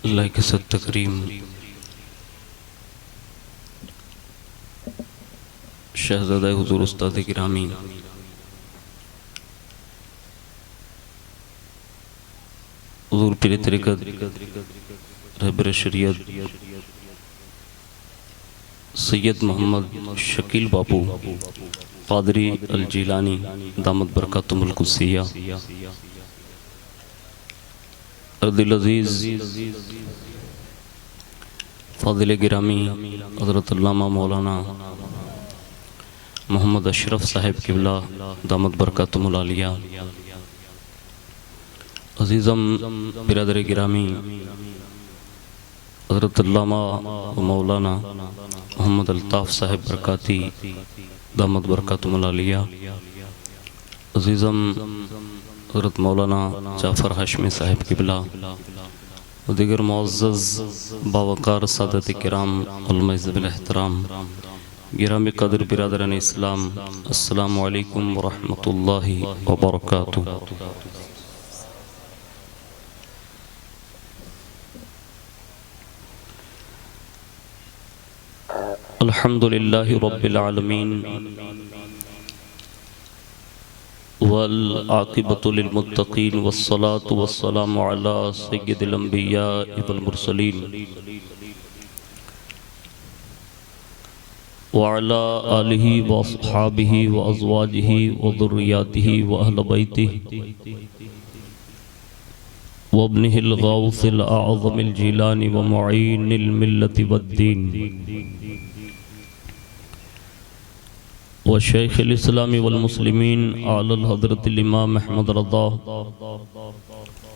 अल्लाह के सद तकरीम शहज़ादा हुज़ूर उस्ताद गिरामी हुज़ूर पीर तरीक़त रहबर शरीयत सैयद मोहम्मद शकील बापू क़ादरी अल जीलानी दामत बरकातुहुल क़ुद्सिया दिल अज़ीज़ फ़ाज़िल गिरामी हज़रत अल्लामा मौलाना मोहम्मद अशरफ साहिब क़िबला दामत बरकातुहुल आलिया अज़ीज़म बिरादर गिरामी हज़रत अल्लामा मौलाना मोहम्मद अल्ताफ़ साहिब बरकाती दामत बरकातुहुल आलिया अज़ीज़म हज़रत मौलाना जाफ़र हाशमी साहिब क़िबला व दीगर मुअज़्ज़ज़ बावक़ार सादत किराम उलमा बिल एहतराम गिरामी क़द्र बिरादरान इस्लाम अस्सलामु अलैकुम व रहमतुल्लाहि व बरकातुहू। अल्हम्दुलिल्लाहि रब्बिल आलमीन वल आक़िबतु लिल मुत्तक़ीन वस्सलातु वस्सलामु अला सय्यिदिल अंबिया वल मुरसलीन व अला आलिहि व अस्हाबिहि व अज़वाजिहि व ज़ुर्रिय्यातिहि व अहल बैतिहि व इब्निहिल गौसिल आज़मिल जीलानी व मुईनिल मिल्लति वद्दीन व शेख़िल इस्लामी वल मुस्लिमीन आलल हज़रतिल इमाम अहमद रज़ा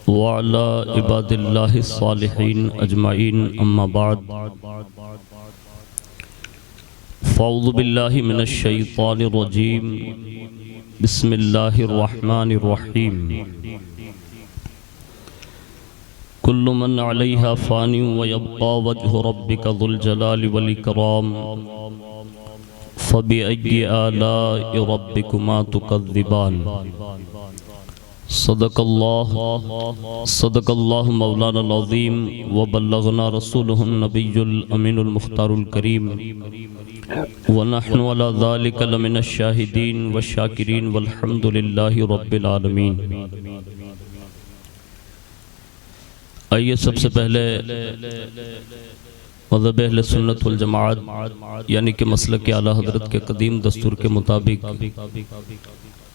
व अला इबादिल्लाहि सालिहीन अजमाइन अम्मा बाद फ़अऊज़ु बिल्लाहि मिनश शैतानिर रजीम बिस्मिल्लाहिर रहमानिर रहीम कुल्लु मन अलैहा फ़ानी व यब्क़ा वज्हु रब्बिका ज़ुल जलालि वल इकराम फ़बिअय्यि आलाइ रब्बिकुमा तुकज़्ज़िबान। सदक़ल्लाहु मौलाना अज़ीम व बल्लगना रसूलुहुन नबियुल अमीनुल मुख्तारुल करीम व नहनु अला ज़ालिका लमिनश शाहिदीन व शाकिरीन वल्हम्दुलिल्लाहि रब्बिल आलमीन। आइए सबसे पहले मज़हब अहले सुन्नत वल जमाअत यानी कि मसलक आला हज़रत के कदीम दस्तूर के मुताबिक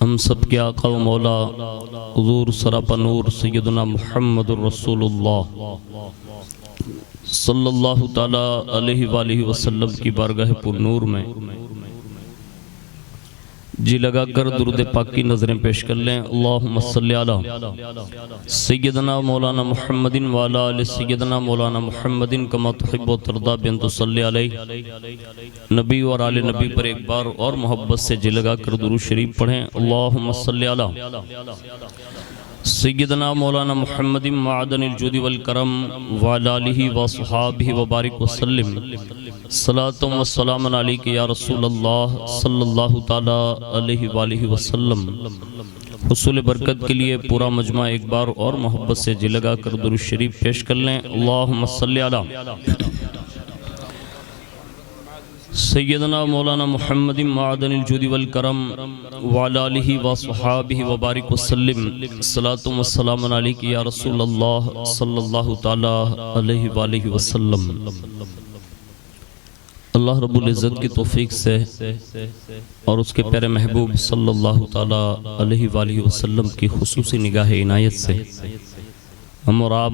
हम सब के आका व मौला हुज़ूर सरापा नूर सैयदना मुहम्मदुर रसूलुल्लाह सल्लल्लाहु ताला अलैहि वालिहि वसल्लम की बारगाह पुर नूर में जी लगा कर दुरूद पाक की नज़रें पेश कर लें। अल्लाहुम्मा सल्लि अला सय्यदना मौलाना मुहम्मदिन व अला आलि सय्यदना मौलाना मुहम्मदिन कमा तुहिब्बु व तर्दा बिन तुसल्ली अलैहि। नबी और आले नबी पर एक बार और मोहब्बत से जी लगा कर दुरूद शरीफ पढ़ें। अल्लाहुम्मा सल्लि अला सय्यदना मौलाना मुहम्मदिन मादनिल जुदी वल करम व अला आलिहि व अस्हाबिहि व बारिक व सल्लिम सलातुम व सलामन अलैका या रसूल अल्लाह सल्लल्लाहु ताला अलैहि वालिहि वसल्लम। हुसूल बरकत के लिए पूरा मजमा एक बार और मोहब्बत से जी लगा कर दुरूद शरीफ पेश कर लें। अल्लाहुम्मा सल्लि अला सय्यदना मौलाना मुहम्मदिन मादनिल जुदी वल करम व अला आलिहि व अस्हाबिहि व बारिक व सल्लिम सलातुम व सलामन अलैका या रसूल अल्लाह सल्लल्लाहु ताला अलैहि वालिहि वसल्लम। अल्लाह रब्बुल इज़्ज़त की तौफीक से और उसके प्यारे महबूब सल्लल्लाहु ताला अलैहि वालिहि वसल्लम की खुसूसी निगाह इनायत से हम और आप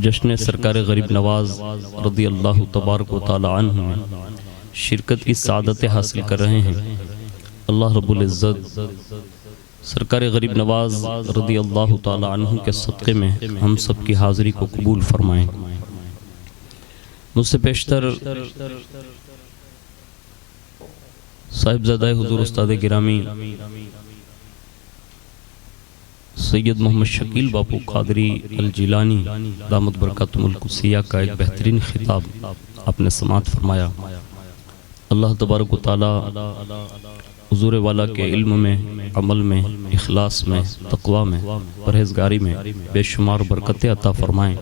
जश्न सरकार गरीब नवाज रज़ी अल्लाह तबारक व तआला अन्हु में शिरकत की सादतें हासिल कर रहे हैं। अल्लाह रब्बुल इज़्ज़त सरकार गरीब नवाज रज़ी अल्लाह तआला अन्हु के सदक़े में हम सब की हाज़िरी को कबूल फरमाएँ। मुझसे पेशतर साहिबज़ादा हुज़ूर उस्ताद गिरामी सैयद मोहम्मद शकील बापू क़ादरी अल जीलानी दामत बरकातुहुल क़ुद्सिया का एक बेहतरीन खिताब आपने समाअत फरमाया। अल्लाह तबारक व तआला हुज़ूर वाला के इल्म में, अमल में, इखलास में, तक़वा में, परहेज़गारी में बेशुमार बरकतें अता फरमाएँ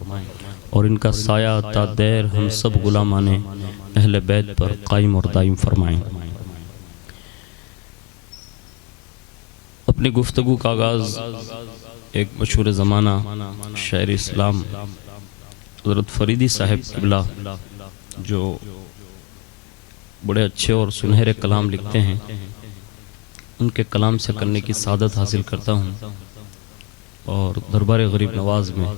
और इनका साया ता देर हम सब गुलामाने अहले बैत पर कायम और दायम फरमाएं। अपनी गुफ्तगू का आगाज़ एक मशहूर ज़माना शायर इस्लाम हज़रत फरीदी साहिब क़िबला, जो बड़े अच्छे और सुनहरे कलाम लिखते हैं, उनके कलाम से करने की सादत हासिल करता हूँ। और दरबार गरीब नवाज में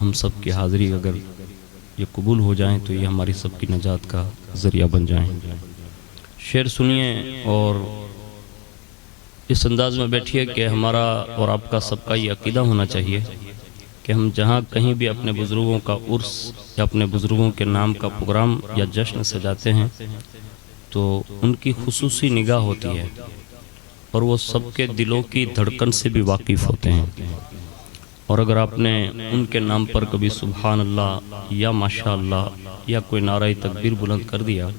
हम सब की हाज़िरी अगर ये कबूल हो जाएं तो ये हमारी सब की नजात का ज़रिया बन जाएं। शेर सुनिए और इस अंदाज में बैठिए कि हमारा और आपका सबका ये अकीदा होना चाहिए कि हम जहाँ कहीं भी अपने बुज़ुर्गों का उर्स या अपने बुज़ुर्गों के नाम का प्रोग्राम या जश्न सजाते हैं तो उनकी खुसूसी निगाह होती है और वो सबके दिलों की धड़कन से भी वाकिफ़ होते हैं। और अगर आपने उनके नाम पर कभी सुभान अल्लाह या माशा अल्लाह या कोई नारा तकबीर बुलंद कर दिया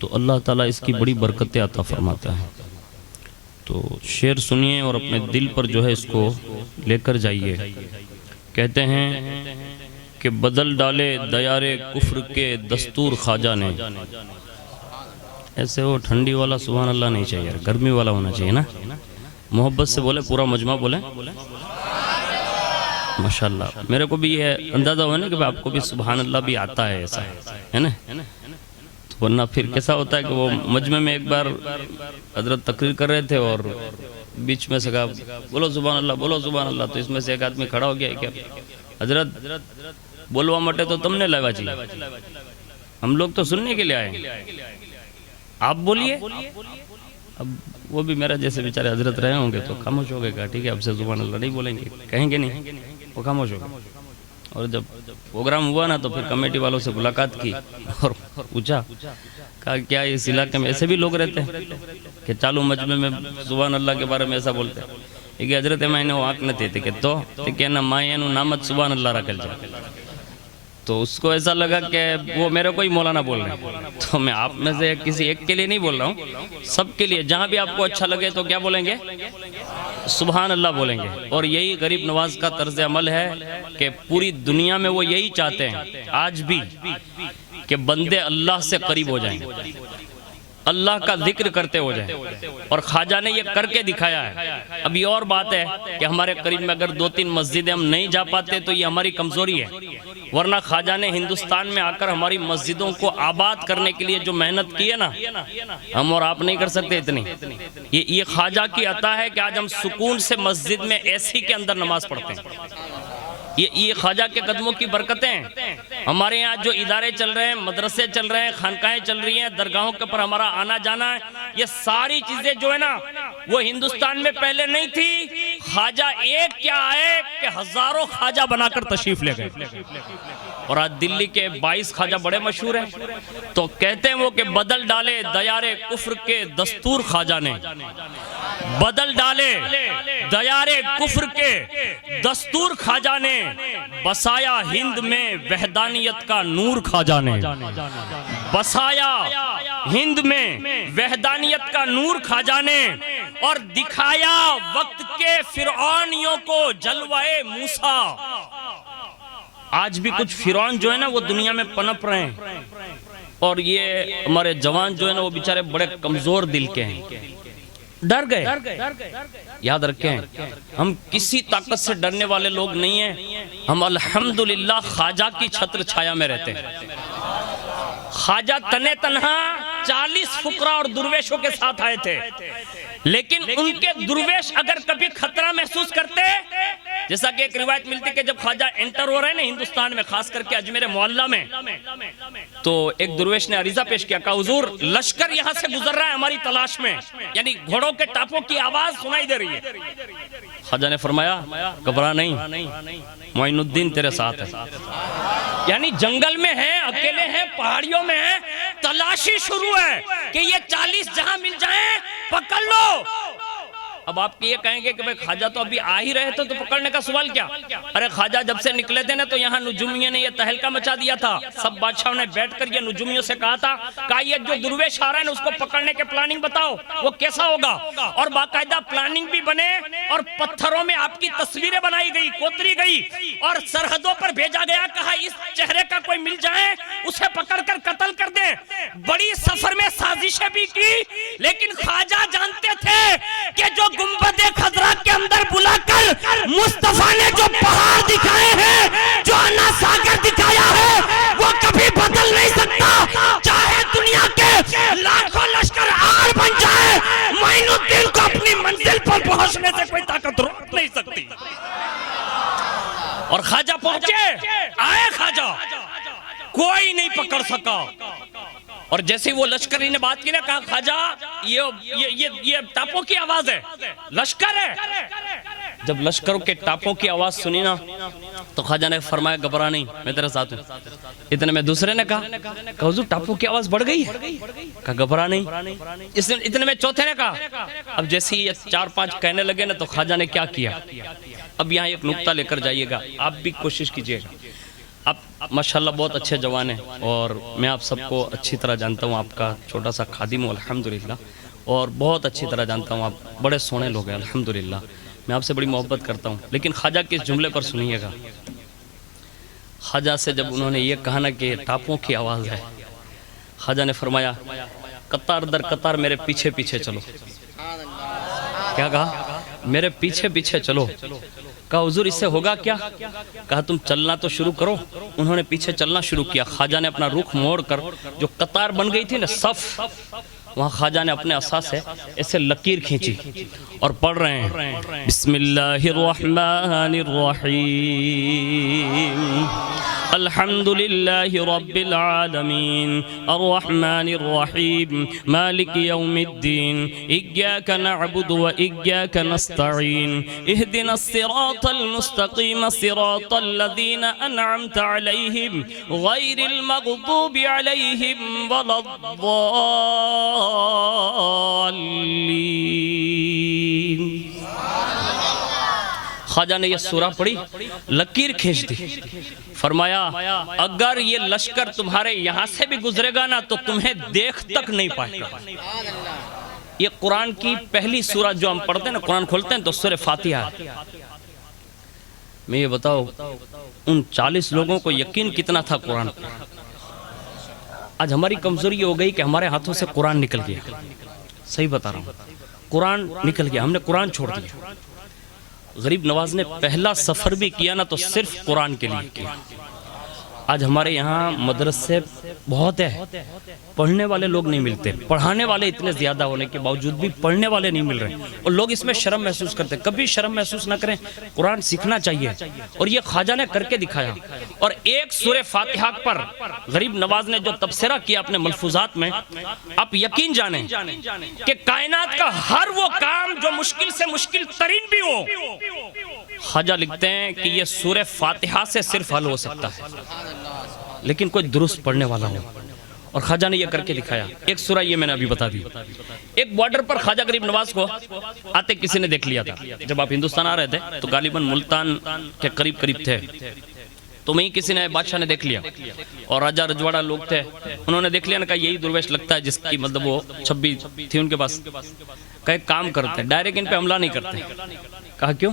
तो अल्लाह ताला इसकी बड़ी बरकतें अता फरमाता है। तो शेर सुनिए और अपने दिल पर जो है इसको लेकर जाइए। कहते हैं कि बदल डाले दयारे कुफ्र के दस्तूर ख्वाजा ने। ऐसे वो ठंडी वाला सुभान अल्लाह नहीं चाहिए, गर्मी वाला होना चाहिए ना। मोहब्बत से बोले, पूरा मजमा बोले माशाल्लाह। मेरे को भी ये अंदाज़ा हुआ ना कि आपको भी सुभान अल्लाह भी आता है, ऐसा है ना। तो वरना फिर कैसा होता है कि वो मजमे में एक बार हजरत तकरीर कर रहे थे और बीच में से कहा बोलो सुभान अल्लाह, बोलो सुभान अल्लाह। तो इसमें से एक आदमी खड़ा हो गया क्या हजरत बोलवा मटे तो तुमने लगा चाहिए, हम लोग तो सुनने के लिए आए, आप बोलिए। अब वो भी मेरा जैसे बेचारे हजरत रहे होंगे तो खामोश हो गए। कहा ठीक है, अब से सुभान अल्लाह नहीं बोलेंगे, कहेंगे नहीं, वो खामोश हो गए। और जब प्रोग्राम हुआ ना तो फिर कमेटी वालों से मुलाकात की और पूछा, कहा क्या इस इलाके में ऐसे भी लोग रहते हैं कि चालू मजमे में सुभान अल्लाह के बारे में ऐसा बोलते हैं? ये हजरत मैंने वो आँख न थे कि तो क्या ना माया नामत सुभान अल्लाह रखल जाए। तो उसको ऐसा लगा कि वो मेरे को ही मौलाना बोल रहे हैं। तो मैं आप में से किसी एक के लिए नहीं बोल रहा हूँ, सबके लिए। जहाँ भी आपको अच्छा लगे तो क्या बोलेंगे? सुभान अल्लाह बोलेंगे। और यही गरीब नवाज का तर्ज अमल है कि पूरी दुनिया में वो यही चाहते हैं आज भी कि बंदे अल्लाह से करीब हो जाएं, अल्लाह का जिक्र करते हो जाए। और ख्वाजा ने ये करके दिखाया है। अब ये और बात है कि हमारे करीब में अगर 2-3 मस्जिदें हम नहीं जा पाते तो ये हमारी कमजोरी है, वरना ख्वाजा ने हिंदुस्तान में आकर हमारी मस्जिदों को आबाद करने के लिए जो मेहनत की है ना, हम और आप नहीं कर सकते इतनी। ये ख्वाजा की अता है कि आज हम सुकून से मस्जिद में एसी के अंदर नमाज पढ़ते हैं। ये ख्वाजा के कदमों की बरकतें हैं। हमारे यहाँ जो इदारे चल रहे हैं, मदरसे चल रहे हैं, खानकाहें चल रही हैं, दरगाहों के ऊपर हमारा आना जाना है, ये सारी चीजें जो है ना वो हिंदुस्तान में पहले नहीं थी। ख्वाजा एक क्या आए कि हजारों ख्वाजा बनाकर तशरीफ ले गए। और आज दिल्ली के 22 ख्वाजा बड़े मशहूर हैं। तो कहते हैं वो कि बदल डाले दयारे कुफ्र के दस्तूर ख्वाजा ने, बदल डाले दयारे कुफ्र के दस्तूर ख्वाजा ने, बसाया हिंद में वहदानियत का नूर ख्वाजा ने, बसाया हिंद में वहदानियत का नूर ख्वाजा ने, और दिखाया वक्त के फिरौनियों को जलवाए मूसा। आज भी कुछ फिरौन जो है ना वो दुनिया में पनप रहे हैं, और ये हमारे जवान जो है ना वो बेचारे बड़े कमजोर दिल के हैं, डर गए। याद रखें, हम किसी ताकत से डरने वाले लोग नहीं हैं। हम अल्हम्दुलिल्लाह ख्वाजा की छत्र छाया में रहते हैं। ख्वाजा तने तन्हा 40 फुकरा और दुर्वेशों के साथ आए थे, लेकिन उनके दुर्वेश अगर कभी खतरा महसूस करते, जैसा कि एक रिवायत मिलती कि जब ख्वाजा एंटर हो रहे हैं ना हिंदुस्तान में, खास करके अजमेर मोहल्ला में, तो एक दुर्वेश ने अरीजा पेश किया, कहा हुजूर लश्कर यहाँ से गुजर रहा है हमारी तलाश में, यानी घोड़ों के टापों की आवाज सुनाई दे रही है। ख्वाजा ने फरमाया घबरा नहीं, मोइनुद्दीन तेरे साथ है। यानी जंगल में है, अकेले हैं, पहाड़ियों में है, तलाशी शुरू है कि ये 40 जहां मिल जाएं पकड़ लो। अब आप ये कहेंगे कि भाई ख्वाजा तो अभी आ ही रहे थे तो पकड़ने का सवाल क्या। अरे ख्वाजा जब से निकले थे ना तो यहाँ नुजुमियों ने ये तहलका मचा दिया था। सब बादशाहों ने बैठकर ये नुजुमियों से कहा था कि ये जो दुर्वेश आ रहा है उसको पकड़ने के प्लानिंग बताओ वो कैसा होगा। और बाकायदा प्लानिंग भी बने और पत्थरों में आपकी तस्वीरें बनाई गई, कोतरी गई और सरहदों पर भेजा गया। कहा इस चेहरे का कोई मिल जाए उसे पकड़कर कत्ल कर दे। बड़ी सफर में साजिशें भी की, लेकिन ख्वाजा जानते थे कि जो गुंबदे खजरा के अंदर बुलाकर मुस्तफा ने जो पहाड़ दिखाए हैं, जो अन्ना सागर दिखाया है, वो कभी बदल नहीं सकता। चाहे दुनिया के लाखों लश्कर आड़ बन जाए, मोइनुद्दीन को अपनी मंजिल पर पहुंचने से कोई ताकत रोक नहीं सकती। और ख्वाजा पहुंचे, आए ख्वाजा, कोई नहीं पकड़ सका। और जैसे वो लश्करी ने बात की ना, कहा ख्वाजा ये टापों की आवाज है, लश्कर है। जब लश्करों के टापों की आवाज सुनी ना तो ख्वाजा ने फरमाया घबरा नहीं, मैं तेरे साथ हूं। इतने में दूसरे ने कहा हुजूर टापों की आवाज बढ़ गई है। कहा घबरा नहीं। इतने में चौथे ने कहा। अब जैसे ये 4-5 कहने लगे ना तो ख्वाजा ने क्या किया। अब यहाँ एक नुक्ता लेकर जाइएगा, आप भी कोशिश कीजिएगा। आप माशाल्लाह बहुत अच्छे जवान हैं और मैं आप सबको अच्छी तरह जानता हूँ। आपका छोटा सा खादिम हूँ अल्हम्दुलिल्लाह, और बहुत अच्छी तरह जानता हूँ आप बड़े सोने लोग हैं अल्हम्दुलिल्लाह। मैं आपसे बड़ी मोहब्बत करता हूँ। लेकिन ख्वाजा के इस जुमले पर सुनिएगा। ख्वाजा से जब उन्होंने ये कहा ना कि टापों की आवाज़ है, ख्वाजा ने फरमाया कतार दर कतार मेरे पीछे पीछे चलो। क्या कहा? मेरे पीछे पीछे चलो। कहा हुजूर इससे होगा क्या? कहा तुम चलना तो शुरू करो। उन्होंने पीछे चलना शुरू किया। ख्वाजा ने अपना रुख मोड़ कर जो कतार बन गई थी ना सफ, वहाँ ख्वाजा ने अपने असा से ऐसे लकीर खींची और पढ़ रहे हैं बिस्मिल्लाहिर्रहमानिर्रहीम अल्हम्दुलिल्लाहि रब्बिल आलमीन अर्रहमानिर्रहीम मालिकि यौमिद्दीन इय्याका नअबुदु व इय्याका नस्तईन इहदिनस सिरातल मुस्तकीम सिरातल लज़ीना अनअमता अलैहिम गैरिल मग़दूबि अलैहिम वलद्दाल्लीन। ख्वाजा ने ये सूरा पढ़ी, लकीर खींच दी, फरमाया अगर ये लश्कर तुम्हारे यहाँ से भी गुजरेगा ना तो तुम्हें देख तक नहीं पाएगा। ये कुरान की पहली सूरा जो हम पढ़ते हैं ना, कुरान खोलते हैं तो सूरह फातिहा। मैं ये बताओ उन 40 लोगों को यकीन कितना था कुरान पर। आज हमारी कमजोरी हो गई कि हमारे हाथों से कुरान निकल गया। सही बता रहा हूँ, कुरान निकल गया, हमने कुरान छोड़ दिया। गरीब नवाज ने पहला सफर भी किया ना तो सिर्फ कुरान के लिए किया। आज हमारे यहाँ मदरसे बहुत है, पढ़ने वाले लोग नहीं मिलते। पढ़ाने वाले इतने ज्यादा होने के बावजूद भी पढ़ने वाले नहीं मिल रहे और लोग इसमें शर्म महसूस करते। कभी शर्म महसूस ना करें, कुरान सीखना चाहिए। और ये ख्वाजा ने करके दिखाया। और एक सूरह फातिहा पर गरीब नवाज ने जो तबसरा किया अपने मलफूजात में, आप यकीन जाने कि कायनात का हर वो काम जो मुश्किल से मुश्किल तरीन भी हो, ख्वाजा लिखते हैं कि ये सूरह फातिहा से सिर्फ हल हो सकता है, लेकिन कोई दुरुस्त पढ़ने वाला हो। और ख्वाजा ने ये करके दिखाया। एक सूरा ये मैंने अभी बता दी। एक बॉर्डर पर ख्वाजा गरीब नवाज को आते किसी ने देख लिया था। जब आप हिंदुस्तान आ रहे थे तो गालिबन मुल्तान के करीब करीब थे, तो वहीं किसी ने बादशाह ने देख लिया और राजा रजवाड़ा लोग थे, उन्होंने देख लिया ना, कहा यही दुर्वेश लगता है जिसकी मतलब वो छब्बी थी उनके पास। कहे काम करते हैं, डायरेक्ट इन पे हमला नहीं करते। कहा क्यों?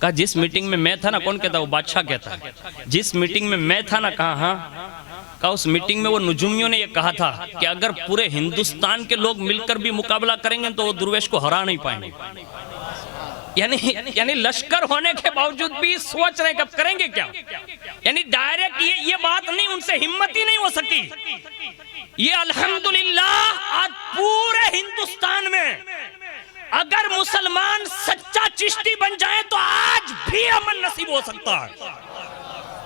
कहा जिस मीटिंग में मैं था ना, कौन कहता? वो बादशाह कहता है। जिस मीटिंग में मैं था ना, कहा हाँ। कहा उस मीटिंग में वो नुजुमियों ने ये कहा था कि अगर पूरे हिंदुस्तान के लोग मिलकर भी मुकाबला करेंगे तो वो दुर्वेश को हरा नहीं पाएंगे। यानी लश्कर होने के बावजूद भी सोच रहे कब करेंगे क्या। यानी डायरेक्ट ये बात नहीं, उनसे हिम्मत ही नहीं हो सकी। ये अल्हम्दुलिल्लाह आज पूरे हिंदुस्तान में अगर मुसलमान सच्चा चिश्ती बन जाए तो आज भी अमन नसीब हो सकता है।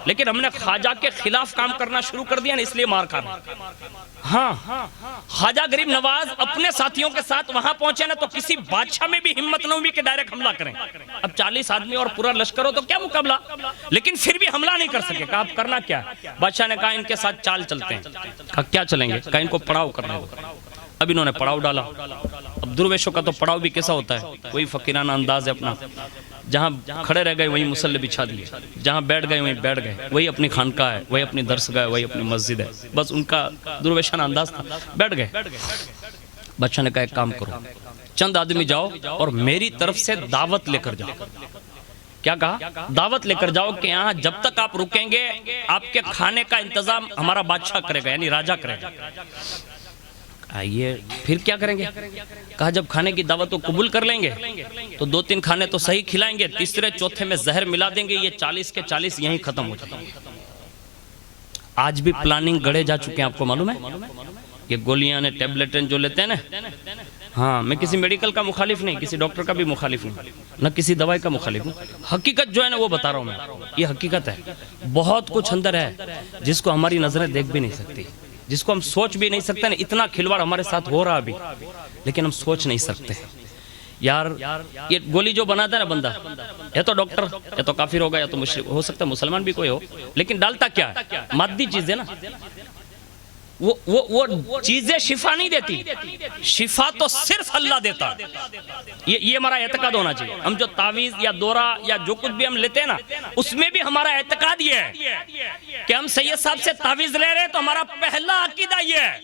लेकिन हमने ख्वाजा के खिलाफ काम करना शुरू कर दिया ना, इसलिए मार खा रहे। हाँ, ख्वाजा गरीब नवाज अपने साथियों के साथ वहां पहुंचे ना तो किसी बादशाह में भी हिम्मत न हुई कि डायरेक्ट हमला करें। अब 40 आदमी और पूरा लश्कर हो तो क्या मुकाबला, लेकिन फिर भी हमला नहीं कर सके। कहा अब करना क्या? बादशाह ने कहा इनके साथ चाल चलते हैं। कहा क्या चलेंगे? कहा इनको पड़ाव करना होगा। अब इन्होंने पड़ाव डाला। अब दुर्वेशों का तो पड़ाव भी कैसा होता है, वही फकीराना अंदाज है अपना, जहाँ खड़े रह गए वहीं मुसल्ले बिछा दिए, जहाँ बैठ गए वहीं बैठ गए, वही अपनी खानका है, वही अपनी दरसगाह है, वही अपनी मस्जिद है, बस उनका दुर्वेशाना अंदाज था, बैठ गए। बादशाह ने कहा एक काम करो, चंद आदमी जाओ और मेरी तरफ से दावत लेकर जाओ। क्या कहा? दावत लेकर जाओ कि यहाँ जब तक आप रुकेंगे आपके खाने का इंतजाम हमारा बादशाह करेगा, यानी राजा करेगा। आइए फिर क्या करेंगे? कहा जब खाने की दावत को कबूल कर लेंगे तो 2-3 खाने तो सही खिलाएंगे, तीसरे चौथे में जहर मिला देंगे, ये 40 के 40 यहीं खत्म हो जाएंगे। आज भी प्लानिंग गढ़े जा चुके हैं, आपको मालूम है? ये गोलियां ने टेबलेटें जो लेते हैं ना, हाँ, मैं किसी मेडिकल का मुखालिफ नहीं, किसी डॉक्टर का भी मुखालिफ नहीं, न किसी दवाई का मुखालिफ हूँ। हकीकत जो है ना वो बता रहा हूँ मैं, ये हकीकत है। बहुत कुछ अंदर है जिसको हमारी नजरें देख भी नहीं सकती, जिसको हम सोच भी नहीं सकते ना। इतना खिलवाड़ हमारे साथ हो रहा अभी, लेकिन हम सोच नहीं सकते यार। ये गोली जो बनाता है ना बंदा, या तो डॉक्टर, या तो काफिर होगा, या तो मुश्रिक हो सकता है, मुसलमान भी कोई हो, लेकिन डालता क्या है? मादी चीज है ना। वो चीजें शिफा नहीं देती, शिफा तो सिर्फ अल्लाह देता है। ये हमारा एतकाद होना चाहिए। हम जो तावीज या दोरा या जो कुछ भी हम लेते हैं ना, उसमें भी हमारा एतकाद ये है कि हम सैयद साहब से तावीज ले रहे हैं तो हमारा पहला अकीदा ये है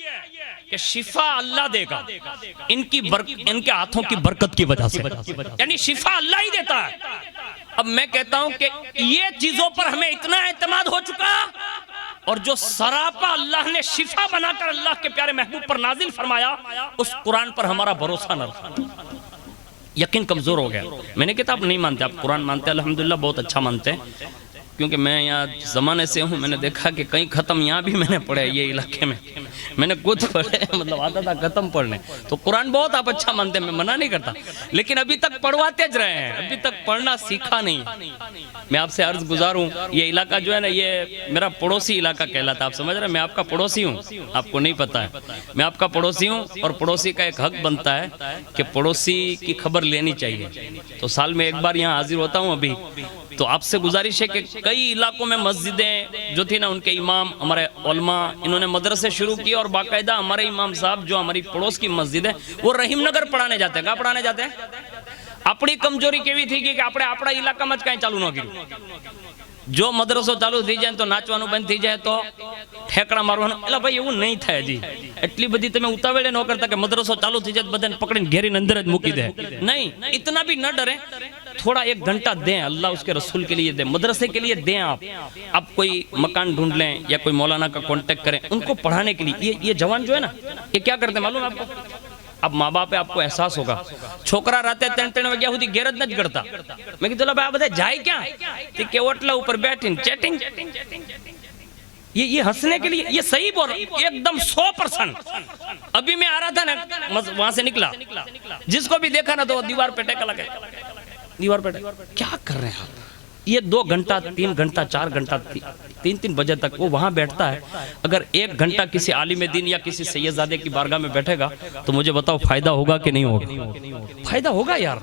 कि शिफा अल्लाह देगा, इनके हाथों की बरकत की वजह से, यानी शिफा अल्लाह ही देता है। अब मैं कहता हूं कि ये चीजों पर हमें इतना एतमाद हो चुका, और जो सरापा अल्लाह ने शिफा बनाकर अल्लाह के प्यारे महबूब पर नाजिल फरमाया, उस कुरान पर हमारा भरोसा न रहा, यकीन कमजोर हो गया। मैंने किताब नहीं मानते, आप कुरान मानते हैं, अल्हम्दुलिल्लाह बहुत अच्छा मानते हैं, क्योंकि मैं यहाँ ज़माने से हूँ। मैंने देखा कि कई ख़त्म यहाँ भी मैंने पढ़े, ये इलाके में मैंने खुद पढ़े, मतलब आता था ख़त्म पढ़ने। तो कुरान बहुत आप अच्छा मानते हैं, मैं मना नहीं करता, लेकिन अभी तक पढ़वाते रहे हैं, अभी तक पढ़ना सीखा नहीं। मैं आपसे अर्ज गुजार हूँ, ये इलाका जो है ना, ये मेरा पड़ोसी इलाका कहलाता है। आप समझ रहे हैं, मैं आपका पड़ोसी हूँ, आपको नहीं पता है, मैं आपका पड़ोसी हूँ। और पड़ोसी का एक हक बनता है कि पड़ोसी की खबर लेनी चाहिए। तो साल में एक बार यहाँ हाजिर होता हूँ अभी। तो आपसे गुजारिश है कि कई इलाकों में मस्जिदें जो थी ना, उनके इमाम, हमारे उलमा, इन्होंने मदरसे शुरू किए, और बाकायदा हमारे इमाम साहब जो हमारी पड़ोस की मस्जिद है, वो रहीम नगर पढ़ाने जाते हैं। कहाँ पढ़ाने जाते हैं? अपनी कमजोरी केवी थी कि આપણે આપણા ઇલાકામાં જ કાંઈ ચાલુ ન કર્યું। જો મદરસો ચાલુ થઈ જાય તો નાચવાનું બંધ થઈ જાય, તો ઠેકડા મારવાનું, એટલે ભાઈ એવું નહીં થાય જી। એટલી બધી તમે ઉતાવળે ન કરતા કે મદરસો ચાલુ થઈ જાય બધાને પકડીને ઘેરીને અંદર જ મૂકી દે, नहीं, इतना भी न डरे। थोड़ा 1 घंटा दें, अल्लाह उसके रसूल के लिए दें, मदरसे के लिए दें। आप कोई मकान ढूंढ लें या कोई मौलाना का कांटेक्ट करें उनको पढ़ाने के लिए। ये जवान जो है ना, ये क्या करते हैं मालूम है आपको? अब माँ बाप है, आपको एहसास होगा, छोकरा राते 3-3 વાગ્યા સુધી ઘેર જ નથી કરતા। मैं કીધું ભાઈ આ બધા જાય ક્યાં? તે કે ઓટલા ઉપર બેઠીને ચેટિંગ। ये हंसने के लिए, ये सही बोल रहा हूं, एकदम 100%। अभी मैं आ रहा था ना, वहां से निकला, जिसको भी देखा ना तो दीवार पे टेका लगे, दीवार पे क्या कर रहे हैं आप? ये 2 घंटा 3 घंटा 4 घंटा 3-3 बजे तक वो वहां बैठता है। अगर 1 घंटा किसी आलिम दीन या किसी सैयदजादे की बारगाह में बैठेगा तो मुझे बताओ फायदा होगा कि नहीं होगा? फायदा होगा यार।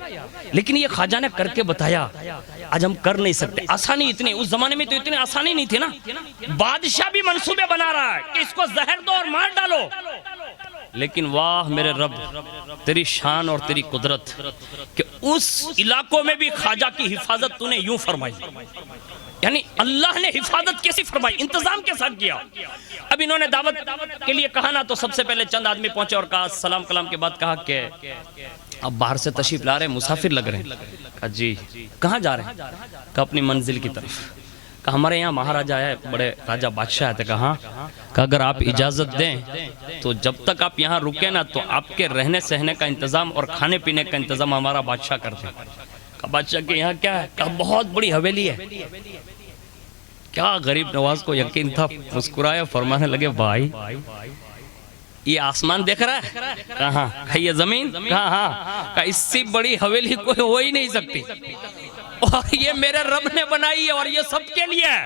लेकिन ये ख्वाजा ने करके बताया, आज हम कर नहीं सकते। आसानी इतनी, उस जमाने में तो इतनी आसानी नहीं थी ना। बादशाह भी मंसूबे बना रहा है कि इसको जहर दो और मार डालो, लेकिन वाह मेरे रब, तेरी शान और तेरी कुदरत कि उस इलाकों में भी ख्वाजा की हिफाजत तूने यूं फरमाई, यानी अल्लाह ने हिफाजत कैसी फरमाई, इंतजाम के साथ किया। अब इन्होंने दावत के लिए कहा ना, तो सबसे पहले चंद आदमी पहुंचे और कहा, सलाम कलाम के बाद कहा कि अब बाहर से तशरीफ ला रहे हैं, मुसाफिर लग रहे हैं। कहा जी कहाँ जा रहे हैं? कहा अपनी मंजिल की तरफ। कहा हमारे यहाँ महाराजा है, बड़े राजा बादशाह है। कहा अगर आप इजाजत दें तो जब तक आप यहाँ रुके ना, तो आपके रहने सहने का इंतजाम और खाने पीने का इंतजाम हमारा बादशाह करते हैं। कहा बादशाह के यहाँ क्या है? कहा बहुत बड़ी हवेली है। क्या गरीब नवाज को यकीन था, मुस्कुराया, फरमाने लगे भाई ये आसमान देख रहा है? कहा ये जमीन? कहा हाँ। कहा इससे बड़ी हवेली कोई हो ही नहीं सकती, और ये मेरे रब ने बनाई है, और ये सबके लिए है।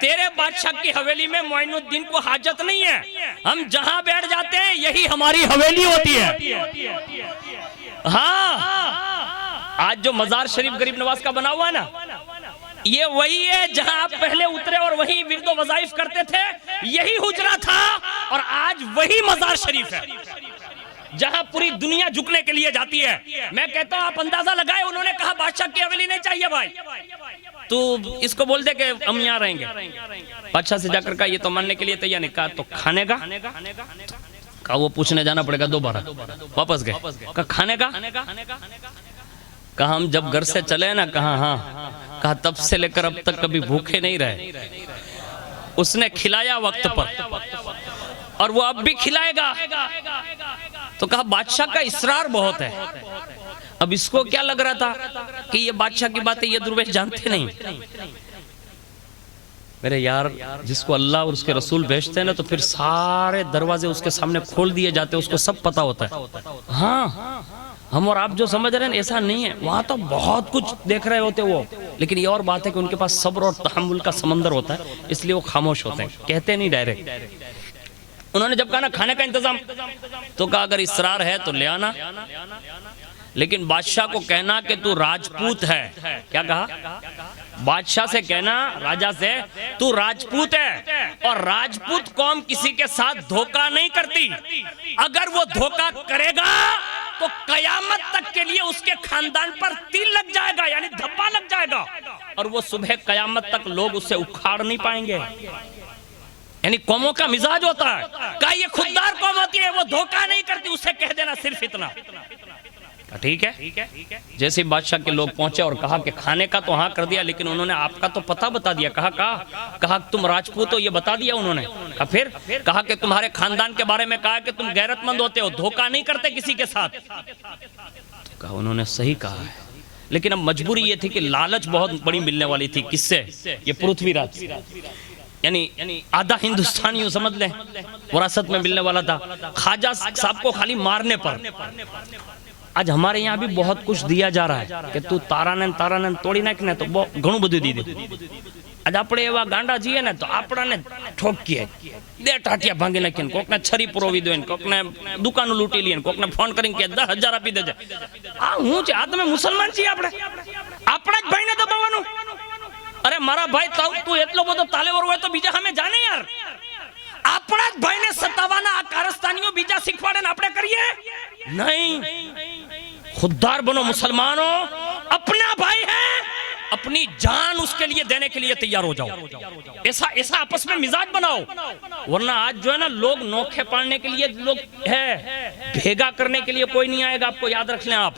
तेरे बादशाह की हवेली में मोइनुद्दीन को हाजत नहीं है, हम जहां बैठ जाते हैं यही हमारी हवेली होती है। हाँ, आज जो मजार शरीफ गरीब नवाज का बना हुआ है ना, ये वही है जहां आप पहले उतरे और वही विर्दो वजाइफ करते थे, यही हुजरा था, और आज वही मजार शरीफ है। जहां पूरी दुनिया झुकने के लिए जाती है। मैं कहता हूं आप अंदाजा लगाए, उन्होंने कहा बादशाह की हवेली नहीं चाहिए भाई, तो इसको बोल दे कि हम यहाँ रहेंगे। बादशाह से जाकर कहा ये तो मानने के लिए तैयार नहीं। कहा तो खाने का? कहा वो पूछने जाना पड़ेगा दोबारा। वापस गए, कहा खाने का? कहा हम जब घर से चले ना, कहा हाँ, कहा तब से लेकर अब तक कभी भूखे नहीं रहे। उसने खिलाया वक्त पर और वो अब भी खिलाएगा। तो कहा बादशाह का इसरार बहुत है। अब इसको क्या लग रहा था कि ये बादशाह की बातें ये दुर्वेश जानते नहीं। मेरे यार, जिसको अल्लाह और उसके रसूल भेजते हैं ना, तो फिर सारे दरवाजे उसके सामने खोल दिए जाते हैं, उसको सब पता होता है। हाँ, हम और आप जो समझ रहे हैं ऐसा नहीं है, वहां तो बहुत कुछ देख रहे होते वो, लेकिन ये और बात है कि उनके पास सब्र और तहम्मुल का समंदर होता है, इसलिए वो खामोश होते हैं, कहते नहीं डायरेक्ट। उन्होंने जब कहा ना खाने का इंतजाम, तो कहा अगर इसरार है तो ले आना, लेकिन बादशाह को कहना कि तू राजपूत है। क्या कहा? बादशाह से कहना, राजा से, तू राजपूत है और राजपूत कौम किसी के साथ धोखा नहीं करती। अगर वो धोखा करेगा तो कयामत तक के लिए उसके खानदान पर तिल लग जाएगा, यानी धब्बा लग जाएगा, और वो सुबह कयामत तक लोग उसे उखाड़ नहीं पाएंगे। यानी कौमों का मिजाज होता है, कहा ये खुददार कौम होती है, वो धोखा नहीं करती, उसे कह देना सिर्फ इतना। ठीक है। जैसे बादशाह के लोग पहुंचे और कहा कि खाने का तो हाँ कर दिया, लेकिन उन्होंने आपका तो पता बता दिया। कहा तुम राजपूत हो, ये बता दिया उन्होंने। फिर कहा कि तुम्हारे खानदान के बारे में कहा कि तुम गैरतमंद होते हो, धोखा नहीं करते किसी के साथ। तो कहा उन्होंने सही कहा है, लेकिन अब मजबूरी ये थी कि लालच बहुत बड़ी मिलने वाली थी। किससे? ये पृथ्वीराज, यानी आधा हिंदुस्तान यूं समझ ले विरासत में मिलने वाला था। ख्वाजा साहब को खाली मारने पर आज हमारे यहाँ भी बहुत कुछ दिया जा रहा है कि तू तारानंद तोड़ी नाख ने तो घणું બધું दी दे। आज આપણે એવા ગાંડા છીએ ને, તો આપણાને ઠોકીએ દે ટાટિયા ભાંગી નાખીને, કોકને છરી પુરોવી દો, કોકને દુકાનો લૂંટી લઈએ, કોકને ફોન કરીને કે 10,000 આપી દેજે। આ હું છે? આ તમે મુસલમાન છીએ? આપણે આપણા જ ભાઈને દબાવવાનું? અરે મારા ભાઈ, તું એટલો બધો તાલેવર હોય તો બીજા સામે જાને યાર। આપણા જ ભાઈને સતાવાના આ કારસ્તાનીઓ બીજા શીખવાડે ને આપણે કરીએ नहीं। खुददार बनो मुसलमानों, अपना भाई है, अपनी जान उसके लिए देने के लिए तैयार हो जाओ। ऐसा आपस में मिजाज बनाओ, वरना आज जो है ना लोग नोखे पालने के लिए लोग है, भेगा करने के लिए कोई नहीं आएगा, आपको याद रख लें आप।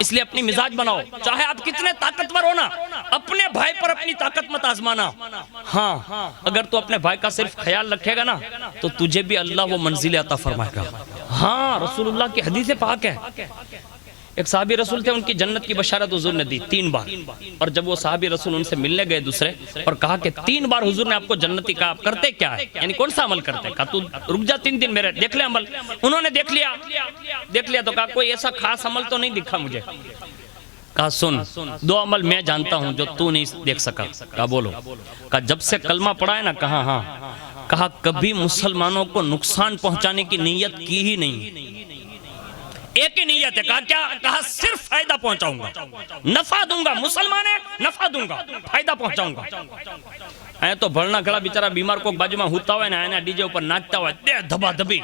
इसलिए अपनी मिजाज बनाओ, चाहे आप कितने ताकतवर हो ना, अपने भाई पर अपनी ताकत मत आजमाना। हाँ, अगर तू अपने भाई का सिर्फ ख्याल रखेगा ना, तो तुझे भी अल्लाह वो मंजिल अता फरमाएगा। हाँ, रसूलुल्लाह की हदीस पाक है, एक साहबी रसूल थे, उनकी जन्नत की बशारत हुजूर ने दी 3 बार। और जब वो साहबी रसूल उनसे मिलने गए दूसरे, और कहा कि 3 बार हुजूर ने आपको जन्नती कहा, आप करते क्या है, यानी कौन सा अमल करते? कहा तू रुक जा 3 दिन मेरे, देख ले अमल। उन्होंने देख लिया तो कहा कोई ऐसा खास अमल तो नहीं दिखा मुझे। कहा सुन, 2 अमल मैं जानता हूं जो तू नहीं देख सका। कहा बोलो। कहा जब से कलमा पढ़ा है ना, कहा हाँ, कहा कभी मुसलमानों को नुकसान पहुंचाने की नीयत की ही नहीं, एक ही नीयत है। कहा क्या? कहा सिर्फ फायदा पहुंचाऊंगा, नफा दूंगा, मुसलमान है नफा दूंगा, फायदा पहुंचाऊंगा। ऐ तो भरना खड़ा बेचारा बीमार को बाजू में होता हुआ ना, एना डीजे ऊपर नाचता हुआ दे धबा धबी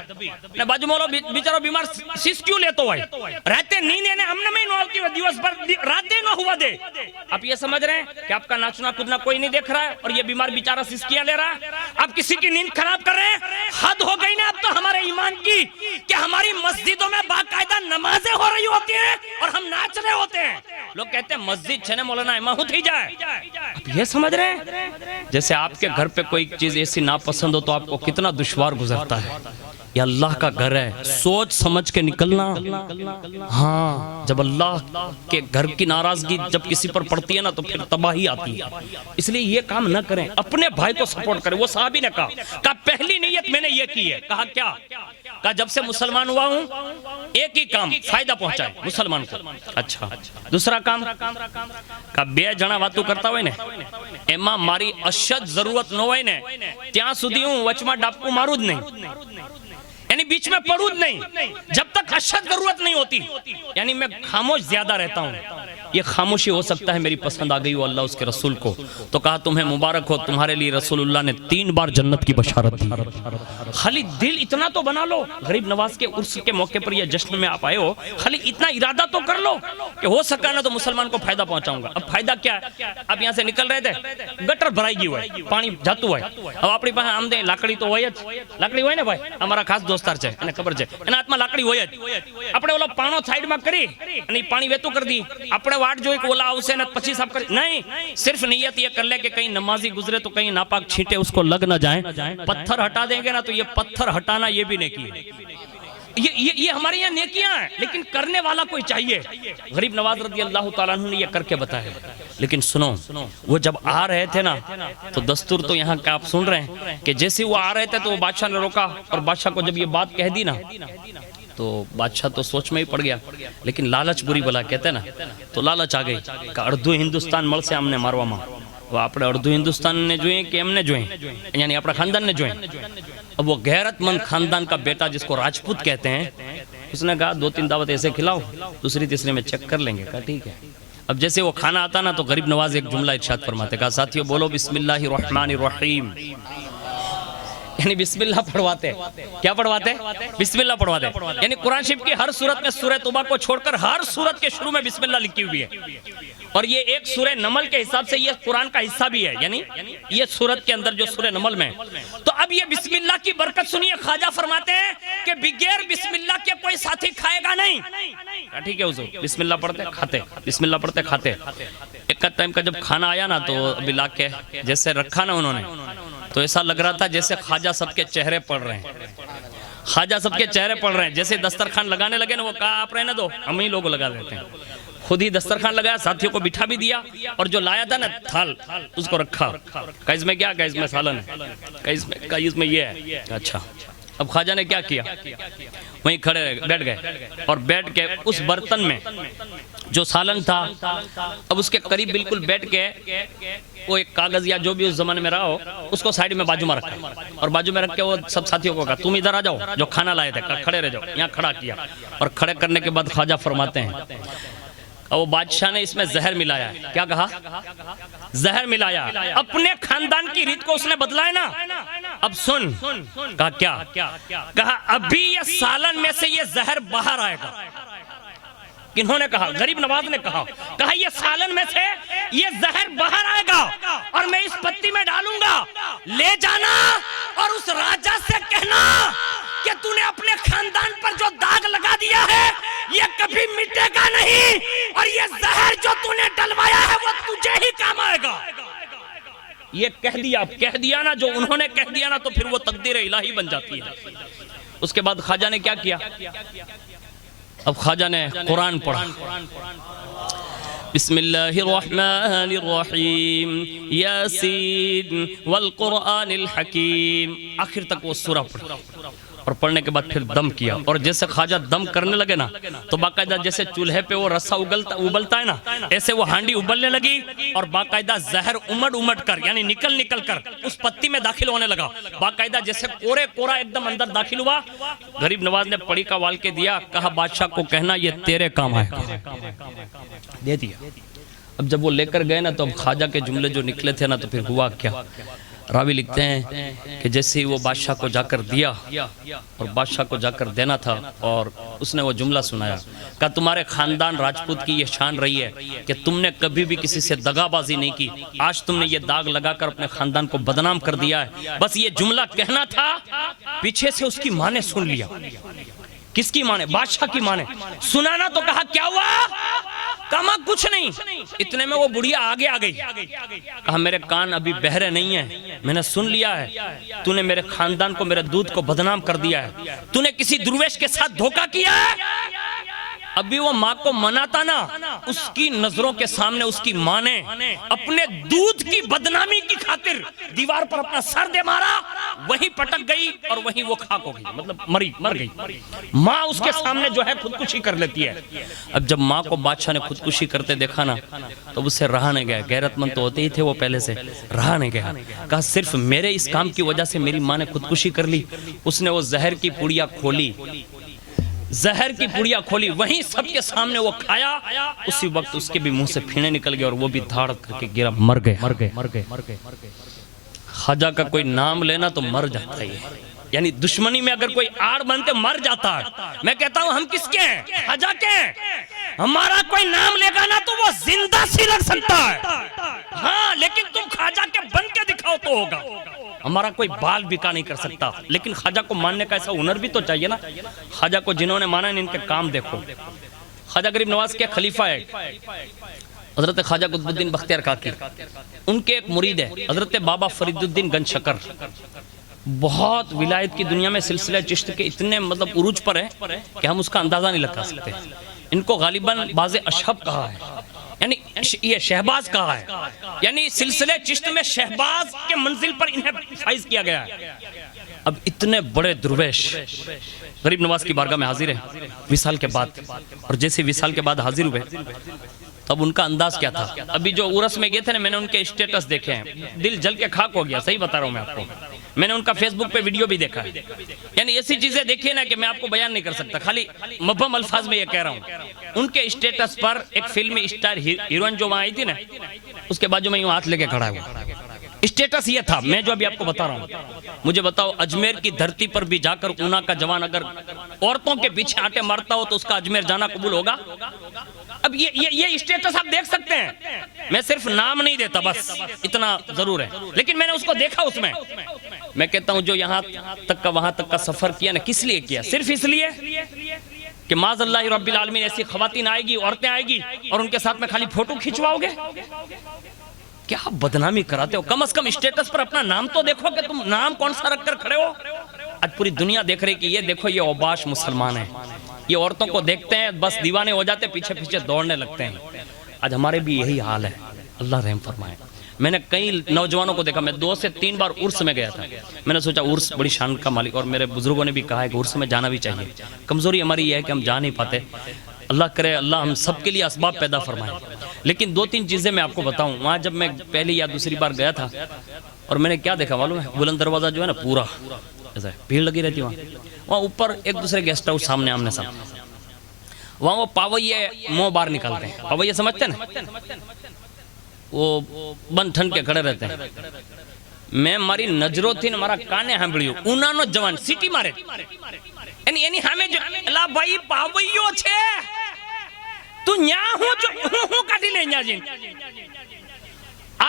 ने बाजू में बेचारा बीमार सिस्क्यू लेतो हुआ, राते नींद ने हमने में न आती हुई, दिवस भर रातें न हुआ दे। आप ये समझ रहे हैं कि आपका नाचना कूदना कोई नहीं देख रहा है और ये बीमार बेचारा सिस्कियां ले रहा है, आप किसी की नींद खराब कर रहे हैं। हद हो गई ना अब तो हमारे ईमान की, कि हमारी मस्जिदों में बाकायदा नमाजें हो रही होती हैं और हम नाच रहे होते हैं। लोग कहते हैं मस्जिद छने मौलाना इमाम थी जाए। आप ये समझ रहे हैं जैसे आपके घर पे कोई चीज ऐसी नापसंद हो तो आपको कितना दुश्वार गुजरता है। ये अल्लाह का घर है, सोच समझ के निकलना। हाँ, जब अल्लाह के घर की नाराजगी जब किसी पर पड़ती है ना, तो फिर तबाही आती है। इसलिए ये काम न करें, अपने भाई को सपोर्ट करें। वो साहबी ने कहा पहली नीयत मैंने ये की है। कहा क्या? कहा जब से मुसलमान हुआ हूं एक ही काम, फायदा पहुंचाए मुसलमान को। अच्छा, दूसरा काम? का 2 जणा वातों करता હોય ને એમાં મારી અશદ જરૂરત ન હોય ને ત્યાં સુધી હું વચમાં ડાપકું મારું જ નહીં, यानी बीच में पढ़ू नहीं, जब तक अशद जरूरत नहीं होती, यानी मैं खामोश ज्यादा रहता हूं। ये खामोशी हो सकता है मेरी पसंद आ गई हो अल्लाह उसके रसूल को। तो कहा तुम्हें मुबारक हो, तुम्हारे लिए रसूलुल्लाह ने 3 बार जन्नत की बशारत दी। खाली दिल इतना तो बना लो, गरीब नवाज के उर्स के मौके पर ये जश्न में आप आए हो, खाली इतना इरादा तो कर लो कि हो सका ना तो मुसलमान को फायदा पहुंचाऊंगा। अब फायदा क्या है? अब यहाँ से निकल रहे थे, गटर भराई गई हुआ है, पानी जातू है। अब अपनी पास आम दे लाकड़ी तो હોય જ, લાકડી હોય ને ભાઈ, અમારા ખાસ દોસ્તાર છે એને ખબર છે, એના હાથમાં લાકડી હોય જ। આપણે ઓલો પાણો સાઈડમાં કરી અને પાણી વેતું કરી દી, આપણે વાટ જોઈ કે ઓલા આવશે ને પછી સાફ કરી, નહીં, सिर्फ नियत ये कर ले कि कहीं नमाजी गुजरे तो कहीं नापाक छींटे उसको लग न जाए। पत्थर हटा देंगे ना तो ये पत्थर हटाना ये भी नेकी है। ये हमारे यहाँ नेकियां हैं, लेकिन करने वाला कोई चाहिए। गरीब नवाज रज़ी अल्लाह ताला अन्हु ने ये करके बताया। लेकिन सुनो, वो जब आ रहे थे ना तो दस्तूर तो यहाँ का आप सुन रहे हैं कि जैसे वो आ रहे थे तो वो बादशाह ने रोका, और बादशाह को जब ये बात कह दी ना तो बादशाह तो सोच में ही पड़ गया। लेकिन लालच बुरी बला कहते हैं ना, तो लालच आ गई कि अर्धु हिंदुस्तान મળશે અમને મારવામાં। આપણે અર્ધુ હિન્દુસ્તાન ને જોઈએ કે એમને જોઈએ, यानी अपना खानदान ने જોઈએ। अब वो गैरतमंद खानदान का बेटा जिसको राजपूत कहते हैं, उसने कहा 2-3 दावत ऐसे खिलाओ, दूसरी तीसरी में चेक कर लेंगे। कहा ठीक है। अब जैसे वो खाना आता ना तो गरीब नवाज एक जुमला इरशाद फरमाते, कहा साथियों बोलो बिस्मिल्लाहिर्रहमानिर्रहीम, यानी बिस्मिल्लाह पढ़वाते। क्या पढ़वाते? बिस्मिल्लाह पढ़वाते। यानी कुरान शरीफ की हर सूरत में सूरह तौबा को छोड़कर हर सूरत के शुरू में बिस्मिल्लाह लिखी हुई है। और ये एक सूरह नमल के हिसाब से ये कुरान का हिस्सा भी है, यानी ये सूरत के अंदर जो सूरह नमल में। तो अब ये बिस्मिल्लाह की बरकत सुनिए, ख्वाजा फरमाते हैं कि बिगैर बिस्मिल्लाह के कोई साथी खाएगा नहीं। ठीक है हुजूर, बिस्मिल्लाह पढ़ते खाते, बिस्मिल्लाह पढ़ते खाते। एक टाइम का जब खाना आया ना तो अभी ला के जैसे रखा ना उन्होंने, तो ऐसा लग रहा था जैसे ख्वाजा सबके चेहरे पड़ रहे हैं। ख्वाजा सबके चेहरे पड़ रहे हैं। जैसे दस्तरखान लगाने लगे ना, वो कहा आप रहने दो, हम ही लोग लगा देते हैं। खुद ही दस्तरखान लगाया, साथियों को बिठा भी दिया, और जो लाया था ना थाल उसको रखा। कहा इसमें क्या? कहा इसमें सालन है। कहा इसमें ये है। अच्छा, अब ख्वाजा ने क्या किया? वहीं खड़े बैठ गए, और बैठ के उस बर्तन में जो सालन था, अब उसके करीब बिल्कुल बैठ के वो एक कागज या जो भी उस जमाने में रहा हो उसको साइड में बाजू में रखा, और बाजू में रख के वो सब साथियों को कहा तुम इधर आ जाओ, जो खाना लाए थे खड़े रह जाओ। यहाँ खड़ा किया, और खड़े करने के बाद ख्वाजा फरमाते हैं वो बादशाह ने इसमें जहर मिलाया। क्या कहा? जहर मिलाया। अपने खानदान की रीत को उसने बदला है ना। अब सुन, कहा क्या? कहा अभी ये सालन में से ये जहर बाहर आएगा। किन्होंने कहा? गरीब नवाज ने कहा। कहा ये सालन में से ये जहर बाहर आएगा और मैं इस पत्ती में डालूंगा, ले जाना और उस राजा से कहना कि तूने अपने खानदान पर जो दाग लगा दिया है ये कभी मिटेगा नहीं, और ये जहर जो तूने डलवाया है वो तुझे ही काम आएगा। ये कह दिया ना, जो उन्होंने कह दिया ना, तो फिर वो तकदीर इलाही बन जाती है। उसके बाद ख्वाजा ने क्या किया? अब ख्वाजा ने कुरान पढ़ा। बिस्मिल्लाहिर्रहमानिर्रहीम यासीन वल कुरआनिल हकीम, आखिर तक वो सूरा पढ़ा, और पढ़ने के बाद फिर दम किया। और जैसे ख्वाजा दम करने लगे ना, तो बाकायदा जैसे चूल्हे पे वो रस्सा उबलता है ना, ऐसे वो हांडी उबलने लगी, और बाकायदा जहर उमड़ कर यानी निकल कर उस पत्ती में दाखिल होने लगा। बाकायदा जैसे कोरा एकदम अंदर दाखिल हुआ। गरीब नवाज ने पड़ी का वाल के दिया, कहा बादशाह को कहना ये तेरे काम आएगा। दे दिया। अब जब वो लेकर गए ना, तो अब ख्वाजा के जुमले जो निकले थे ना, तो फिर हुआ क्या? रावी लिखते हैं कि जैसे ही वो बादशाह को जाकर दिया, और बादशाह को जाकर देना था, और उसने वो जुमला सुनाया, कहा तुम्हारे खानदान राजपूत की ये शान रही है कि तुमने कभी भी किसी से दगाबाजी नहीं की। आज तुमने ये दाग लगाकर अपने खानदान को बदनाम कर दिया है। बस ये जुमला कहना था। पीछे से उसकी माँ ने सुन लिया। किसकी माँ ने? बादशाह की माँ ने सुनाना। तो कहा क्या हुआ? कहा कुछ नहीं। इतने में वो बुढ़िया आगे आ गई। कहा मेरे कान अभी बहरे नहीं है, मैंने सुन लिया है, तूने मेरे खानदान को, मेरे दूध को बदनाम कर दिया है, तूने किसी दुर्वेश के साथ धोखा किया है। अभी वो माँ को मनाता ना, उसकी नजरों के सामने उसकी माँ ने अपने दूध की बदनामी की खातिर दीवार पर अपना सर दे मारा, वहीं पटक गई और वहीं वो खाक हो गई, मतलब मर गई। माँ उसके सामने जो है खुदकुशी कर लेती है। अब जब माँ को बादशाह ने खुदकुशी करते देखा ना, तो उससे रहा नहीं गया। गैरतमंद तो होते ही थे वो पहले से, रहा नहीं गया। कहा सिर्फ मेरे इस काम की वजह से मेरी माँ ने खुदकुशी कर ली। उसने वो जहर की पुड़िया खोली, जहर की पुड़िया खोली, वहीं सबके सामने वो खाया। उसी वक्त उसके भी मुंह से फीने निकल गए और वो भी धाड़ करके गिरा, मर गए। ख्वाजा का कोई नाम लेना तो मर जाता है, यानी दुश्मनी में अगर कोई आड़ बनते मर जाता है। मैं कहता हूं हम किसके हैं? ख्वाजा के। हमारा कोई नाम लेगा ना तो वो जिंदा सी लग सकता है, हाँ, लेकिन तुम ख्वाजा के बन के दिखाओ तो होगा। हमारा कोई बाल बिका नहीं कर सकता, लेकिन ख्वाजा को मानने का ऐसा हुनर भी तो चाहिए ना। ख्वाजा को जिन्होंने माना इनके काम देखो। ख्वाजा गरीब नवाज के खलीफा है हजरत ख्वाजा कुतुबुद्दीन बख्तियार काकी, उनके एक मुरीद है हजरत बाबा फरीदुद्दीन गंजशकर। बहुत विलायत की दुनिया में सिलसिला चिश्त के इतने मतलब उरूज पर है कि हम उसका अंदाजा नहीं लगा सकते। इनको गालिबन बाज़े अशहब कहा है, यानी ये शहबाज कहा है, यानी सिलसिले चिश्त में शहबाज के मंजिल पर इन्हें फाइज किया गया है। अब इतने बड़े दुर्वेश गरीब नवाज की बारगाह में हाजिर है विसाल के बाद, और जैसे विसाल के बाद हाजिर हुए तब उनका अंदाज क्या था। अभी जो उरस में गए थे ना, मैंने उनके स्टेटस देखे हैं, दिल जल के खाक हो गया, सही बता रहा हूं मैं आपको। मैंने उनका फेसबुक पे वीडियो भी देखा है, यानी ऐसी चीजें देखी है ना कि मैं आपको बयान नहीं कर सकता, खाली मबहम अल्फाज में ये कह रहा हूँ। उनके स्टेटस पर एक फिल्मी स्टार हीरोइन जो वहां आई थी ना, उसके बाजू में यूं हाथ लेके खड़ा हुआ, स्टेटस ये था। मैं जो अभी आपको बता रहा हूँ, मुझे बताओ अजमेर की धरती पर भी जाकर ऊना का जवान अगर औरतों के पीछे आटे मारता हो तो उसका अजमेर जाना कबूल होगा? अब ये स्टेटस आप देख सकते हैं, मैं सिर्फ नाम नहीं देता, बस इतना जरूर है, लेकिन मैंने उसको देखा उसमें। मैं कहता हूं जो यहाँ तक का वहां तक का सफर किया ना, किस लिए किया? सिर्फ इसलिए कि माज़अल्लाह रब्बिल आलमीन ऐसी खवातीन आएगी, औरतें आएगी और उनके साथ में खाली फोटो खिंचवाओगे? क्या बदनामी कराते हो? कम से कम स्टेटस पर अपना नाम तो देखो कि तुम नाम कौन सा रखकर खड़े हो। आज पूरी दुनिया देख रही कि ये देखो ये औबाश मुसलमान है, ये औरतों को देखते हैं बस दीवाने हो जाते, पीछे पीछे दौड़ने लगते हैं। आज हमारे भी यही हाल है, अल्लाह रहम फरमाए। मैंने कई नौजवानों को देखा, मैं 2 से 3 बार उर्स में गया था। मैंने सोचा उर्स बड़ी शान का मालिक, और मेरे बुजुर्गों ने भी कहा है कि उर्स में जाना भी चाहिए। कमजोरी हमारी यह है कि हम जा नहीं पाते। अल्लाह करे अल्लाह हम सब के लिए असबाब पैदा फरमाए। लेकिन 2-3 चीजें मैं आपको बताऊं। वहां जब मैं पहली या दूसरी बार गया था और मैंने क्या देखा मालूम है? बुलंद दरवाजा जो है ना, पूरा ऐसा भीड़ लगी रहती वहाँ ऊपर एक दूसरे गेस्ट हाउस सामने आमने सामने, वहाँ वो पावैये मुंह बाहर निकालते हैं। पावैये समझते ना, वो बन ठन के खड़े रहते हैं। मैं मारी नजरों थी मारा काने सांभळ्યું, ઉનાનો જવાન સિટી મારે એની સામે જો એલા ભાઈ પાવૈયો છે, તું ન્યા હું કાઢી લે ન્યા જઈને। આ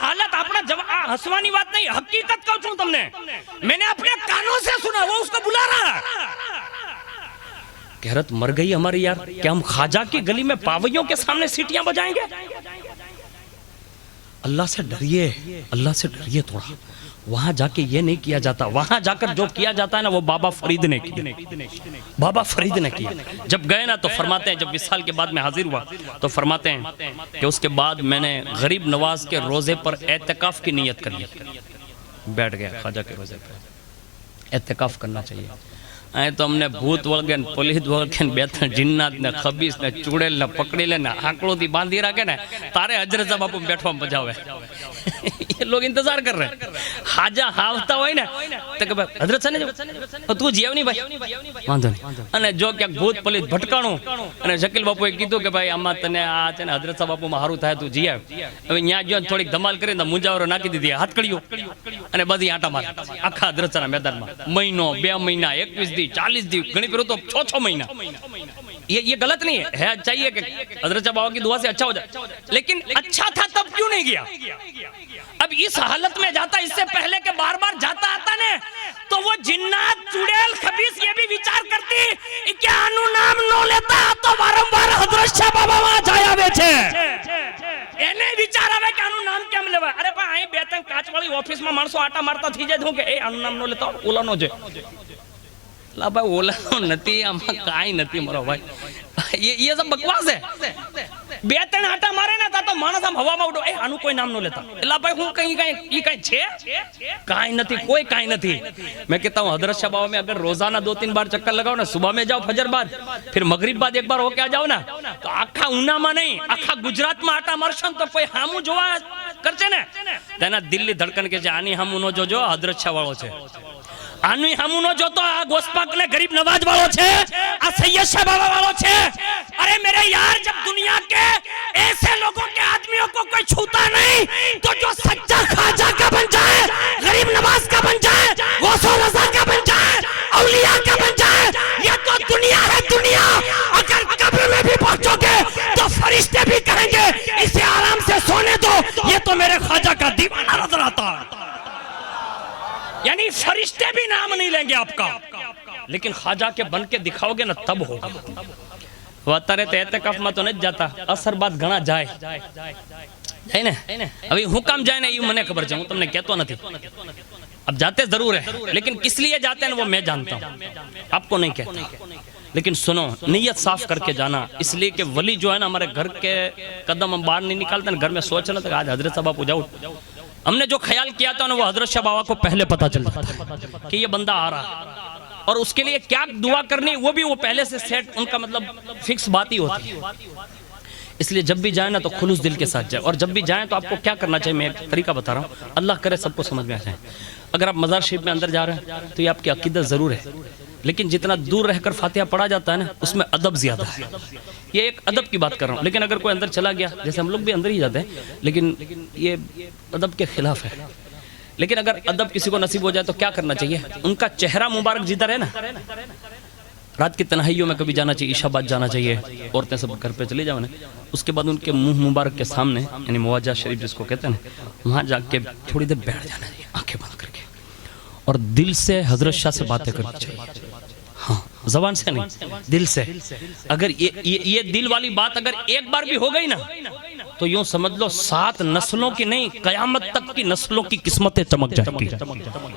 हालत अपना हंसवानी बात नहीं, हकीकत कहूं छू तुमने, मैंने अपने कानों से सुना, वो उसको बुला रहा है। कहरत मर गई हमारी यार, क्या हम ख्वाजा की गली में पावैयों के सामने सीटियां बजाएंगे? अल्लाह से डरिए, अल्लाह से डरिए थोड़ा। वहां जाके ये नहीं किया जाता, वहां जाकर जो किया जाता है ना वो बाबा फरीद ने किया, बाबा फरीद ने किया। जब गए ना तो फरमाते हैं, जब विसाल के बाद में हाजिर हुआ तो फरमाते हैं कि उसके बाद मैंने गरीब नवाज के रोजे पर एतकाफ की नियत कर ली। बैठ गया ख्वाजा के रोजे पर, एतकाफ करना चाहिए। आए तो हमने भूत वळगे ने पुलिस वळगे ने 2-3 जिन्नात ने खबीस ने चुड़ेल ने पकड़ी ले ने आंकड़ों थी बांधी रखे ने तारे हजरत साहब बापू बैठवा बजावे। ये लोग इंतजार कर रहे हैं। हाजा हावता होय ने तो के हजरत साहब ने तू जीव नहीं भाई वांधो नहीं, अने जो क्या भूत पुलिस भटकाणो अने शकील बापूए कीधुं के भाई आमा तने आ छे ने हजरत साहब बापू में हारू थाय तू जी आव। હવે ન્યા જો થોડીક ધમાલ કરીને તો મુંજાવરો નાખી દીધી હાથકડીઓ અને બધી આટા માર આખા હજરતના મેદાનમાં મહિનો 2 મહિના 21 દી 40 दी, घनी फिर तो 6-6 महीना। ये गलत नहीं है, चाहिए कि हजरत बाबा की दुआ से अच्छा हो जाए, लेकिन अच्छा था तब क्यों नहीं गया? अब इस हालत में जाता, इससे पहले के बार बार जाता आता ने तो वो जिन्नात चुड़ैल खबीस ये भी विचार करती क्या आनु नाम नो लेता तो वारंवार हजरत बाबा वहां जाया आवे छे, એને વિચાર આવે કે આનું નામ કેમ લેવાય? અરે ભાઈ અહીં 2-3 કાચવાળી ઓફિસમાં માણસો આટા મારતા થઈ જાય હું કે એ આનું નામ નો લેતા ઓલાનો છે। ला भाई ओला नती आमा काई नती मारो भाई, ये सब बकवास है। 2-3 आटा मारे ना तो मानस हम हवा में उड़ो, ए आनु कोई नाम नो लेता। ला भाई हूं कहीं कहीं कहीं छे काई नथी, कोई काई नथी। मैं कहता हूं हजरत शाह बाबा में अगर रोजाना 2-3 बार चक्कर लगाओ ना, सुबह में जाओ फजर बाद, फिर मगरिब बाद एक बार होके आ जाओ ना, तो आखा ऊना में नहीं आखा गुजरात में आटा मारशो तो कोई हामू जोवा करछे ने तेना दिल ની ધડકન के आनी हामू नो जोजो हजरत शाह वाळो छे। આનું હમુનો જોતો આ ગોસ્પાક ને ગરીબ નવાજ વાળો છે, આ સૈયદ શાહ બાबा वालों છે। अरे मेरे यार, जब दुनिया के ऐसे लोगों के आदमियों को कोई छूता नहीं तो जो सच्चा ख्वाजा का बन जाए, गरीब नवाज का बन जाए, गौसो रजा का बन जाए, औलिया का बन जाए, ये तो दुनिया है दुनिया। अगर कब्र में भी पहुंचोगे तो फरिश्ते भी कहेंगे इसे आराम से सोने दो, ये तो मेरे ख्वाजा का दीवाना नजर आता है। यानी फरिश्ते भी नाम नहीं लेंगे आपका, लेकिन ख्वाजा के बन के दिखाओगे ना तब होगा। અત્યારે તો એતકાફમાં તો નથી જાતા, અસર બાદ ઘણા જાય જાય ને। હવે હું કામ જાય ને એ મને ખબર છે, હું તમને કહેતો નથી। अब जाते जरूर है, लेकिन किस लिए जाते हैं वो मैं जानता हूँ, आपको नहीं कहता। लेकिन सुनो, नीयत साफ करके जाना, इसलिए कि वली जो है ना, हमारे घर के कदम हम बाहर नहीं निकालते ना, घर में सोच रहे थे आज हजरत साहब आप जाओ, हमने जो ख्याल किया था ना वो हजरत शाह बाबा को पहले पता चल जाता है कि ये बंदा आ रहा है, और उसके लिए क्या दुआ करनी वो भी वो पहले से सेट, उनका मतलब फिक्स बात ही होती है। इसलिए जब भी जाए ना तो खुलूस दिल के साथ जाए, और जब भी जाए तो आपको क्या करना चाहिए, मैं एक तरीका बता रहा हूँ, अल्लाह करे सबको समझ में आ जाए। अगर आप मज़ार शरीफ में अंदर जा रहे हैं तो ये आपकी अकीदत ज़रूर है, लेकिन जितना दूर रहकर फातिहा पढ़ा जाता है ना उसमें अदब ज़्यादा है। ये एक अदब की बात कर रहा हूँ। लेकिन अगर कोई अंदर चला गया, जैसे हम लोग भी अंदर ही जाते हैं, लेकिन ये अदब के खिलाफ है। लेकिन अगर अदब किसी को नसीब हो जाए तो क्या करना चाहिए, उनका चेहरा मुबारक जिधर है ना, रात की तन्हाइयों में कभी जाना चाहिए, ईशा बाद जाना चाहिए, औरतें सब घर पे चली जाओ ना, उसके बाद उनके मुंह मुबारक के सामने, यानी मुवाजा शरीफ जिसको कहते हैं ना, वहाँ जाके थोड़ी देर बैठ जाना चाहिए आंखें बंद करके, और दिल से हजरत शाह से बातें करनी चाहिए। हाँ, जबान से नहीं, दिल से। अगर ये दिल वाली बात अगर एक बार भी हो गई ना तो यूं समझ लो 7 नस्लों की नहीं, कयामत तक की नस्लों की किस्मतें चमक जाएंगी।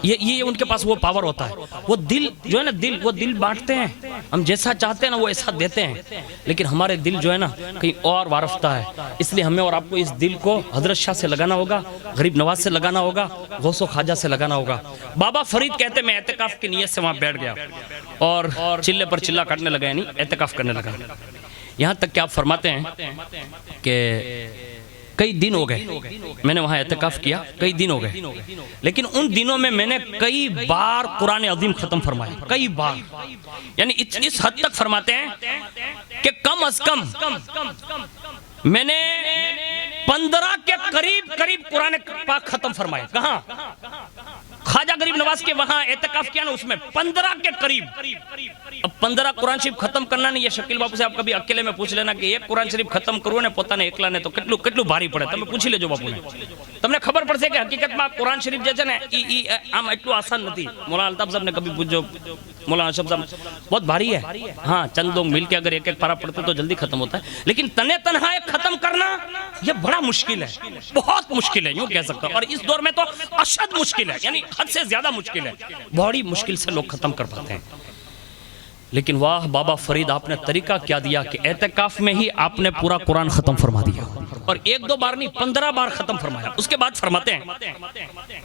ये उनके पास वो पावर होता है। वो दिल जो है ना, दिल वो दिल बांटते हैं, हम जैसा चाहते हैं ना वो ऐसा देते हैं, लेकिन हमारे दिल जो है ना कहीं और वारफता है। इसलिए हमें और आपको इस दिल को हजरत शाह से लगाना होगा, गरीब नवाज से लगाना होगा, गौसो ख्वाजा से लगाना होगा। बाबा फरीद कहते मैं एतकाफ की नीयत से वहां बैठ गया और चिल्ले पर चिल्ला काटने लगा, यानी एतकाफ करने लगा। यहाँ तक कि आप फरमाते हैं कि कई दिन हो गए मैंने वहाँ एतकाफ किया, कई दिन हो गए, लेकिन उन दिनों में मैंने कई बार कुरान अज़ीम खत्म फरमाया, कई बार। यानी इस हद तक फरमाते हैं कि कम अज कम मैंने 15 के करीब कुरान पाक खत्म फरमाए। कहाँ? ख्वाजा गरीब नवाज के वहां एतकाफ किया ना, उसमें 15 के करीब। अब 15 कुरान शरीफ खत्म करना नहीं, ये शकील बापू से आप कभी अकेले में पूछ लेना कि एक कुरान शरीफ खत्म करो ने પોતાને એકલા ને તો કેટલું ભારી પડે, તમે પૂછી લેજો બાપુને, તમને ખબર પડશે કે હકીકતમાં કુરાન શરીફ જે છે ને ઈ આમ એટલું આસાન નથી। मौलाना अल्ताफ साहब ने कभी पूछो, मौलाना अशरफ साहब बहुत भारी है। हाँ, चंद लोग मिलकर अगर एक एक पारा पढ़ते तो जल्दी खत्म होता है, लेकिन तने तनहा एक खत्म करना ये बड़ा मुश्किल है, बहुत मुश्किल है, यूं कह सकता हूं। और इस दौर में तो अशद मुश्किल है, यानी हद से ज्यादा मुश्किल है, बड़ी मुश्किल से लोग खत्म कर पाते हैं। लेकिन वाह बाबा फरीद, आपने तरीका क्या दिया कि एतकाफ में ही आपने पूरा कुरान खत्म फरमा दिया, और 1-2 बार नहीं 15 बार खत्म फरमाया। उसके बाद फरमाते हैं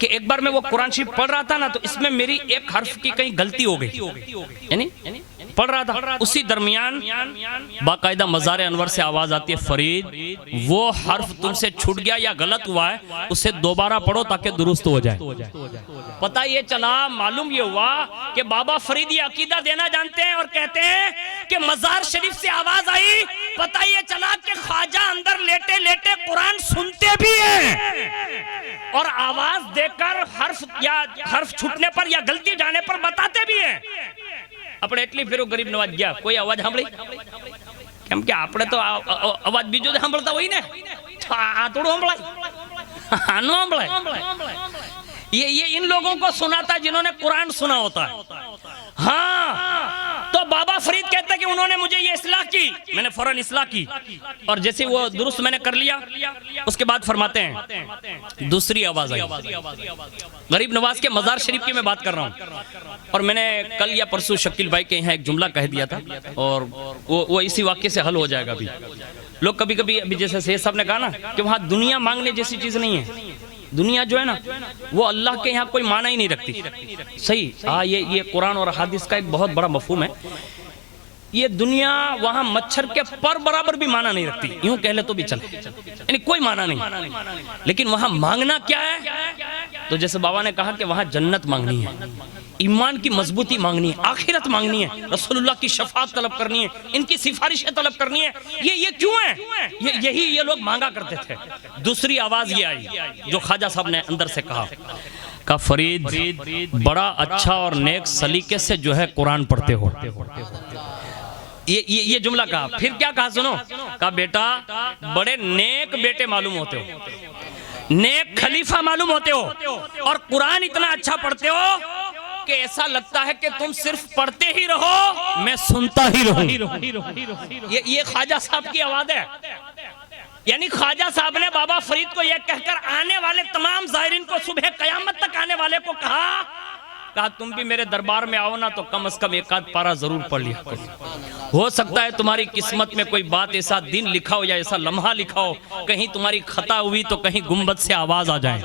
कि एक बार मैं वो कुरान शरीफ पढ़ रहा था ना, तो इसमें मेरी एक हर्फ की कहीं गलती हो गई, यानी पढ़ रहा था, उसी दरमियान बाकायदा मज़ार अनवर से आवाज आती है, फरीद वो हर्फ तुमसे छूट गया या गलत हुआ है, उसे दोबारा पढ़ो ताकि दुरुस्त हो जाए। पता ये चला, मालूम ये हुआ कि बाबा फरीद ये अकीदा देना जानते हैं और कहते हैं कि मज़ार शरीफ से आवाज आई, पता ये चला कि ख्वाजा अंदर लेटे लेटे कुरान सुनते भी हैं और आवाज देकर हर्फ छूटने पर या गलती जाने पर बताते भी हैं। આપણે એટલી ફેરો ગરીબ નવાજ ગયા, કોઈ અવાજ સાંભળી? કેમ કે આપણે તો અવાજ બીજો જ સાંભળતા હોય ને, આ થોડું સાંભળાય, આનો સાંભળાય। ये इन लोगों को सुनाता जिन्होंने कुरान सुना होता है। हाँ, तो बाबा फरीद कहते हैं कि उन्होंने मुझे ये इस्लाह की, मैंने फौरन इस्लाह की, और जैसे वो दुरुस्त मैंने कर लिया, उसके बाद फरमाते हैं दूसरी आवाज आई। गरीब नवाज के मज़ार शरीफ की मैं बात कर रहा हूँ, और मैंने कल या परसों शकील भाई के यहाँ एक जुमला कह दिया था, और वो इसी वाक्य से हल हो जाएगा। अभी लोग कभी कभी, अभी जैसे सैयद साहब ने कहा ना कि वहाँ दुनिया मांगने जैसी चीज नहीं है, दुनिया जो है ना वो अल्लाह के यहाँ कोई माना ही नहीं रखती। सही, हाँ, ये कुरान और हदीस का एक बहुत बड़ा मफहूम है। ये दुनिया वहां मच्छर के पर बराबर भी माना नहीं रखती, यूं कह ले तो भी चले, यानी कोई माना नहीं। लेकिन वहां मांगना क्या है? तो जैसे बाबा ने कहा कि वहां जन्नत मांगनी है, ईमान की मजबूती मांगनी है, आखिरत मांगनी है, रसूलुल्लाह की शफाअत तलब करनी है, इनकी सिफारिशें तलब करनी है। ये क्यों है? यही ये लोग मांगा करते थे। दूसरी आवाज ये आई जो ख्वाजा साहब ने अंदर से कहा फरीद बड़ा अच्छा और नेक सलीके से जो है कुरान पढ़ते हो। ये जुमला कहा। फिर क्या कहा सुनो, कहा बेटा बड़े नेक बेटे मालूम होते हो, नेक खलीफा मालूम होते हो, और कुरान इतना अच्छा पढ़ते हो कि ऐसा लगता है कि तुम सिर्फ पढ़ते ही रहो, मैं सुनता ही रहूं। ये ख्वाजा साहब की आवाज है। यानी ख्वाजा साहब ने बाबा फरीद को यह कहकर आने वाले तमाम ज़ायरीन को, सुबह कयामत तक आने वाले को कहा तुम भी मेरे दरबार में आओ ना तो कम से कम एक आध पारा जरूर पढ़ लिया करो। हो सकता है तुम्हारी किस्मत में कोई बात, ऐसा दिन लिखा हो या ऐसा लम्हा लिखा हो, कहीं तुम्हारी खता हुई तो कहीं गुम्बद से आवाज आ जाए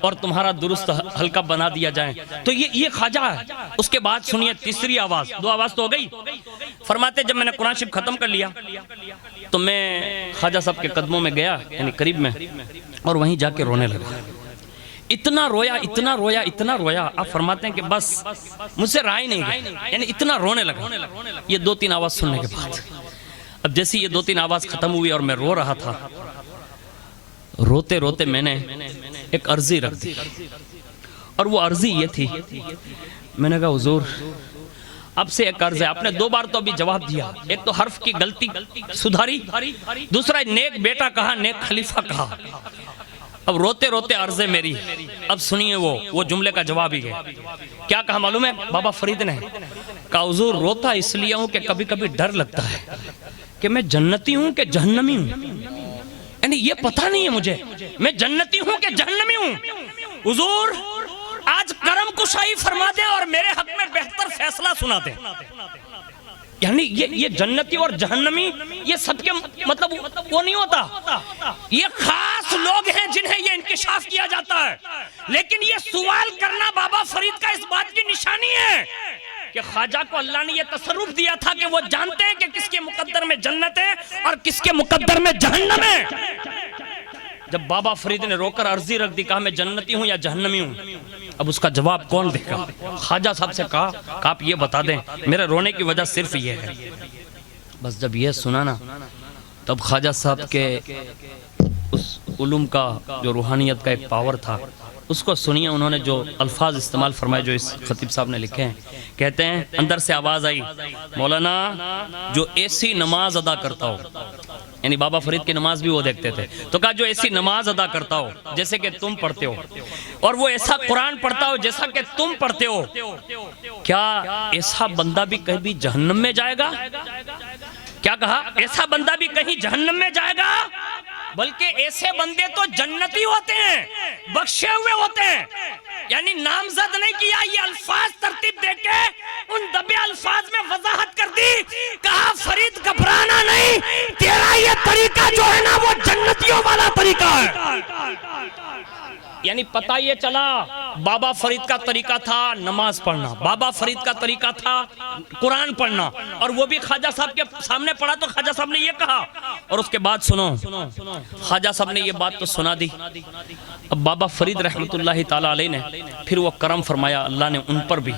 और तुम्हारा दुरुस्त हल्का बना दिया जाए। तो ये ख्वाजा है। उसके बाद सुनिए तीसरी आवाज, दो आवाज तो हो गई। फरमाते जब मैंने कुरान शरीफ खत्म कर लिया तो मैं ख्वाजा साहब के कदमों में गया, यानी करीब में, और वहीं जाके रोने लगा। इतना रोया, इतना रोया, इतना रोया। आप फरमाते हैं कि बस मुझसे रहा ही नहीं गया, यानी इतना रोने लगा। ये दो तीन आवाज सुनने के बाद, अब जैसे ये दो तीन आवाज खत्म हुई और मैं रो रहा था, रोते रोते मैंने एक अर्जी रख दी, और वो अर्जी ये थी, मैंने कहा हुजूर आपसे एक अर्ज है। आपने दो बार तो अभी जवाब दिया, एक तो हर्फ की गलती सुधारी, दूसरा नेक बेटा कहा, नेक खलीफा कहा। अब रोते रोते अर्ज़े मेरी, अब सुनिए वो जुमले का जवाब ही है। क्या कहा मालूम है बाबा फरीद ने? कहा हुजूर रोता इसलिए हूं कि कभी कभी डर लगता है कि मैं जन्नती हूं कि जहन्नमी हूं, यानी ये पता नहीं है मुझे मैं जन्नती हूं कि जहन्नमी हूं। हुजूर आज करम कुशाई फरमा दे और मेरे हक में बेहतर फैसला सुना दे। यानी ये जन्नती और जहन्नमी ये सबके मतलब वो नहीं होता, ये खास लोग हैं जिन्हें ये इंकिशाफ किया जाता है। लेकिन ये सवाल करना बाबा फरीद का इस बात की निशानी है कि ख्वाजा को अल्लाह ने ये तसर्रुफ दिया था कि वो जानते हैं कि किसके मुकद्दर में जन्नत है और किसके मुकद्दर में जहन्नम है। जब बाबा फरीद ने रोकर अर्जी रख दी, कहा मैं जन्नती हूं या जहन्नमी हूं, अब उसका जवाब कौन देगा? ख्वाजा साहब से कहा आप ये बता दें, मेरे रोने की वजह सिर्फ ये है। बस जब ये सुना ना, तब ख्वाजा साहब के उस उलूम का जो रूहानियत का एक पावर था उसको सुनिए। उन्होंने जो अल्फाज इस्तेमाल फरमाए जो इस खतीब साहब ने लिखे हैं, कहते हैं अंदर से आवाज आई, मौलाना जो ऐसी नमाज अदा करता हो, यानी बाबा फरीद की नमाज भी वो देखते थे, तो कहा जो ऐसी नमाज अदा करता हो जैसे कि तुम पढ़ते हो, और वो ऐसा कुरान पढ़ता हो जैसा कि तुम पढ़ते हो, क्या ऐसा बंदा भी कहीं जहन्नम में जाएगा? क्या कहा? ऐसा बंदा भी कहीं जहन्नम में जाएगा? बल्कि ऐसे बंदे तो जन्नती होते हैं, बख्शे हुए होते हैं। यानी नामजद नहीं किया, ये अल्फाज तरतीब देके उन दबे अल्फाज में वजाहत कर दी। कहा फरीद घबराना नहीं, तेरा ये तरीका जो है ना वो जन्नतियों वाला तरीका है। यानी पता ये चला बाबा फरीद का तरीका था नमाज पढ़ना, बाबा फरीद का तरीका था कुरान पढ़ना, और वो भी ख्वाजा साहब के सामने पढ़ा तो ख्वाजा साहब ने ये कहा। और उसके बाद सुनो, ख्वाजा साहब ने ये बात तो सुना दी। अब बाबा फरीद रहमतुल्लाहि ताला अलैह ने फिर वो करम फरमाया अल्लाह ने उन पर भी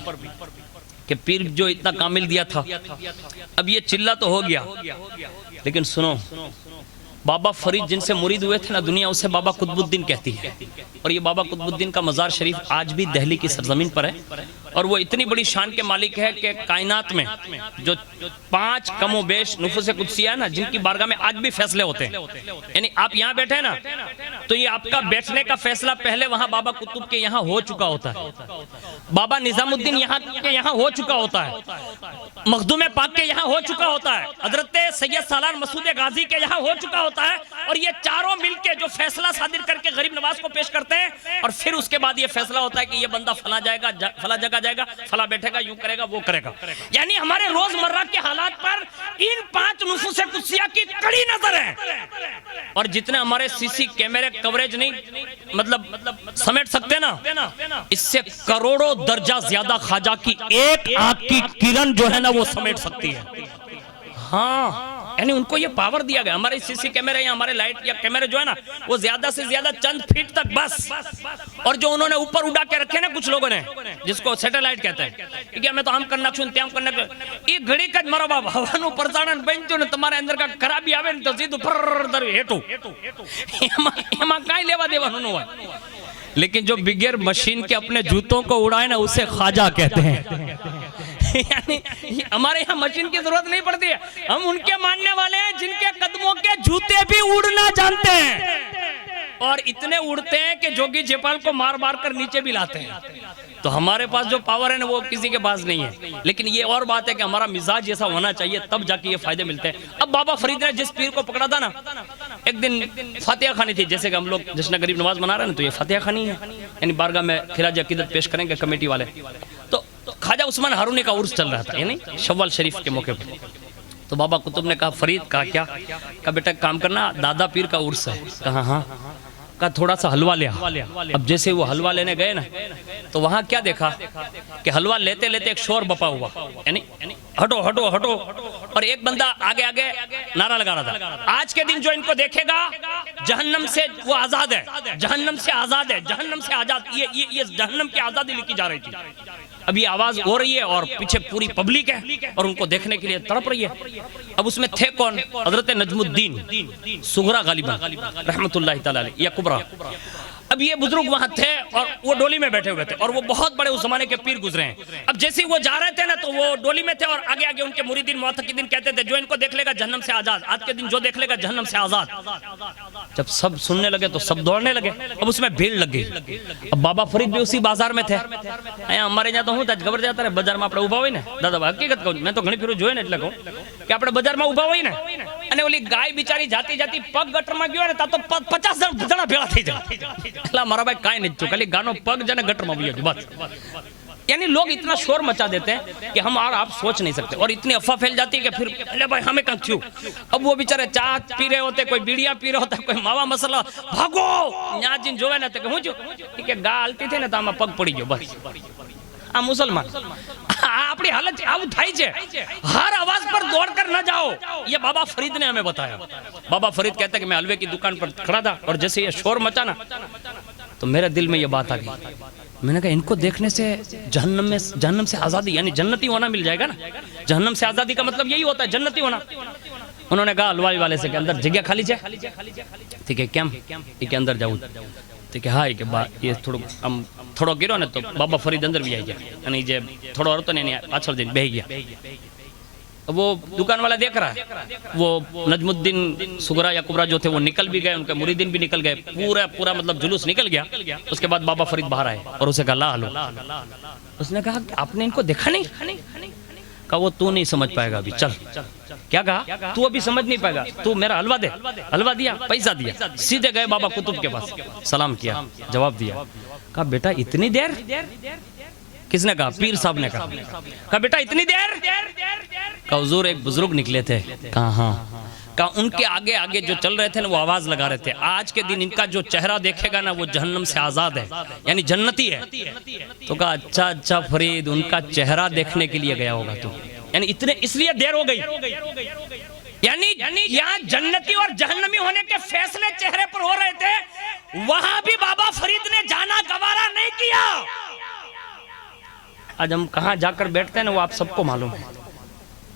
कि पीर जो इतना कामिल दिया था, अब ये चिल्ला तो हो गया, लेकिन सुनो बाबा फरीद जिनसे मुरीद हुए थे ना दुनिया, उसे बाबा कुतुबुद्दीन कहती है। और ये बाबा कुतुबुद्दीन का मज़ार शरीफ आज भी दिल्ली की सरजमीन पर है, और वो इतनी बड़ी शान के मालिक है कि कायनात में जो 5 कमो बेश नुफूस कुदसिया है ना, जिनकी बारगाह में आज भी फैसले होते हैं। यानी आप यहाँ बैठे ना तो ये आपका बैठने का फैसला पहले वहाँ बाबा कुतुब के यहाँ हो चुका होता है, बाबा निजामुद्दीन यहाँ के यहाँ हो चुका होता है, मखदूम पाक के यहाँ हो चुका होता है, हजरत सैयद सालार मसूद गाजी के यहाँ हो चुका होता है। और ये चारों मिलके जो फैसला सादिर करके गरीब नवाज को पेश करते हैं, और फिर उसके बाद ये फैसला होता है कि ये बंदा फला जाएगा, फला जगह जाएगा, फला बैठेगा, यूं करेगा, वो करेगा। यानी हमारे रोजमर्रा के हालात पर इन 5 नुफूस कुदसिया की कड़ी नजर है। और जितने हमारे सीसी कैमरे कवरेज नहीं मतलब समेट सकते ना, इससे करोड़ों दर्जा ज्यादा ख्वाजा की एक आंख की किरण जो है ना वो समेट सकती है। हाँ, यानी उनको ये पावर दिया गया। हमारे सीसी कैमरे या हमारे लाइट या कैमरे जो है ना, वो ज्यादा से ज्यादा चंद फीट तक बस। और जो उन्होंने ऊपर उड़ा के रखे ना कुछ लोगों ने, जिसको सैटेलाइट कहते हैं, ठीक है, मैं तो हम करना छू त्याम करना, ये घड़ी का मारो बाबा हवानु प्रसारण बन ने तुम्हारे अंदर का खराबी आवे ने तो सीधું ફર हेठू एमा काई लेवा देવાનું ન હોય। लेकिन जो बिगैर मशीन के अपने जूतों को उड़ाए ना, उसे ख्वाजा कहते हैं। यानी हमारे यहाँ मशीन की जरूरत नहीं पड़ती है, हम उनके मानने वाले हैं जिनके कदमों के जूते भी उड़ना जानते हैं, और इतने उड़ते हैं कि जोगी जयपाल को मार मार कर नीचे भी लाते हैं। तो हमारे पास जो पावर है ना, वो किसी के पास नहीं है। लेकिन ये और बात है कि हमारा मिजाज ऐसा होना चाहिए, तब जाके ये फायदे मिलते हैं। अब बाबा फरीद ने जिस पीर को पकड़ा था ना, एक दिन फातिहा खानी थी, जैसे कि हम लोग जश्न गरीब नवाज मना रहे हैं ना, तो ये फातिहा खानी है, यानी बारगाह में खिराज अकीदत पेश करेंगे कमेटी वाले। तो ख्वाजा उस्मान हारूनी का उर्स चल रहा था, यानी शव्वाल शरीफ के मौके पर। तो बाबा कुतुब ने कहा फरीद, कहा क्या? कहा बेटा काम करना, दादा पीर का उर्स है। कहा हाँ। का थोड़ा सा हलवा ले। अब जैसे वो हलवा लेने गए ना, तो वहां क्या देखा कि हलवा लेते लेते एक शोर बपा हुआ, यानी हटो हटो हटो, और एक बंदा आगे आगे नारा लगा रहा था, आज के दिन जो इनको देखेगा जहन्नम से वो आजाद है, जहन्नम से आजाद है, जहन्नम से आजाद। ये जहन्नम की आजादी लिखी जा रही थी। अब ये आवाज हो रही है और पीछे पूरी पब्लिक है और उनको देखने के लिए तड़प रही है। अब उसमें थे कौन? हजरत नजमुद्दीन सुगरा गालिबन रहमतुल्लाह ताला अलैह या कुबरा। अब ये बुजुर्ग वहां थे और वो डोली में बैठे हुए थे, और वो बहुत बड़े उस जमाने के पीर गुजरे हैं। अब जैसे ही वो जा रहे थे ना, तो वो डोली में थे और आगे आगे उनके मुरीदीन मुअत्तकिदीन कहते थे, जो इनको देख लेगा जहन्नम से आजाद, आज के दिन जो देख लेगा जहन्नम से आजाद। जब सब सुनने लगे तो सब दौड़ने लगे। अब उसमें भीड़ लग गई। अब बाबा फरीद भी उसी बाजार में थे। हमारे यहाँ तो हूँ खबर जाता है बाजार में, આપણે ઉભા હોય ને દાદા, હકીકત કહું, मैं तो ઘણી ફેરો જોયો ને, એટલે કહું કે આપણે બજારમાં ઉભા હોય ને, અને ઓલી ગાય બિચારી જાતી જાતી પગ ગટરમાં ગયો ને, તા તો 50 જણા ભેળા થઈ જાય। એટલે મારા ભાઈ કાઈ नहीं, खाली गानो पग जने गटर में गयो बस। यानी लोग इतना शोर मचा देते हैं कि हम और आप सोच नहीं सकते, और इतनी अफवाह फैल जाती है कि फिर अरे भाई हमें कहाँ क्यों। अब वो बेचारे चाय पी रहे होते, कोई बीड़िया पी रहा होता, कोई मावा मसाला, भागो यहाँ जिन जोवे ना, तो हूँ जो कि गा हलती थी ना, तो आम पग पड़ी गयो बस। आ मुसलमान अपनी हालत आવું થાય છે, हर आवाज पर दौड़कर न जाओ। ये बाबा फरीद ने हमें बताया। बाबा फरीद कहते हैं कि मैं हलवे की दुकान पर खड़ा था, और जैसे ये शोर मचा ना, तो मेरे दिल में ये बात आ गई। मैंने कहा इनको देखने से जहन्नम से आजादी, यानी जन्नती होना मिल जाएगा ना। जहन्नम से आजादी का मतलब यही होता है, जन्नती होना। उन्होंने कहा हलवाई वाले से कि अंदर जगह खाली है? ठीक है, केम के अंदर जाऊँ? ठीक है, हाँ के ये थोड़ो गिरो ने, तो बाबा फरीद अंदर भी आई गया, यानी जे थोड़ो हतो ने पाछળ जઈને બેહી ગયા। वो दुकान वाला देख रहा है, वो नजमुद्दीन सुगरा या कुबरा जो थे वो निकल भी गए, उनके मुरीदीन भी निकल गए, पूरा मतलब जुलूस निकल गया। उसके बाद बाबा फरीद बाहर आए और उसे कहा ला हलो। उसने कहा आपने इनको देखा नहीं? कहा वो तू नहीं समझ पाएगा अभी, चल। क्या कहा? तू अभी समझ नहीं पाएगा, तू मेरा हलवा दे। हलवा दिया, पैसा दिया, सीधे गए बाबा कुतुब के पास, सलाम किया, जवाब दिया। कहा बेटा इतनी देर? किसने कहा? पीर साहब ने कहा बेटा इतनी देर? कहा हुजूर एक बुजुर्ग निकले थे। कहा हाँ। कहा उनके आगे आगे जो चल रहे थे ना, वो आवाज लगा रहे थे, आज के दिन इनका जो चेहरा देखेगा ना, वो जहन्नम से आजाद है, यानी जन्नती है। तो कहा अच्छा अच्छा फरीद, उनका चेहरा देखने के लिए गया होगा तू, यानी इतने इसलिए देर हो गई। यानी यहाँ जन्नती और जहन्नमी होने के फैसले चेहरे पर हो रहे थे, वहां भी बाबा फरीद ने जाना गवारा नहीं किया। आज हम कहाँ जाकर बैठते हैं ना, वो आप सबको मालूम है।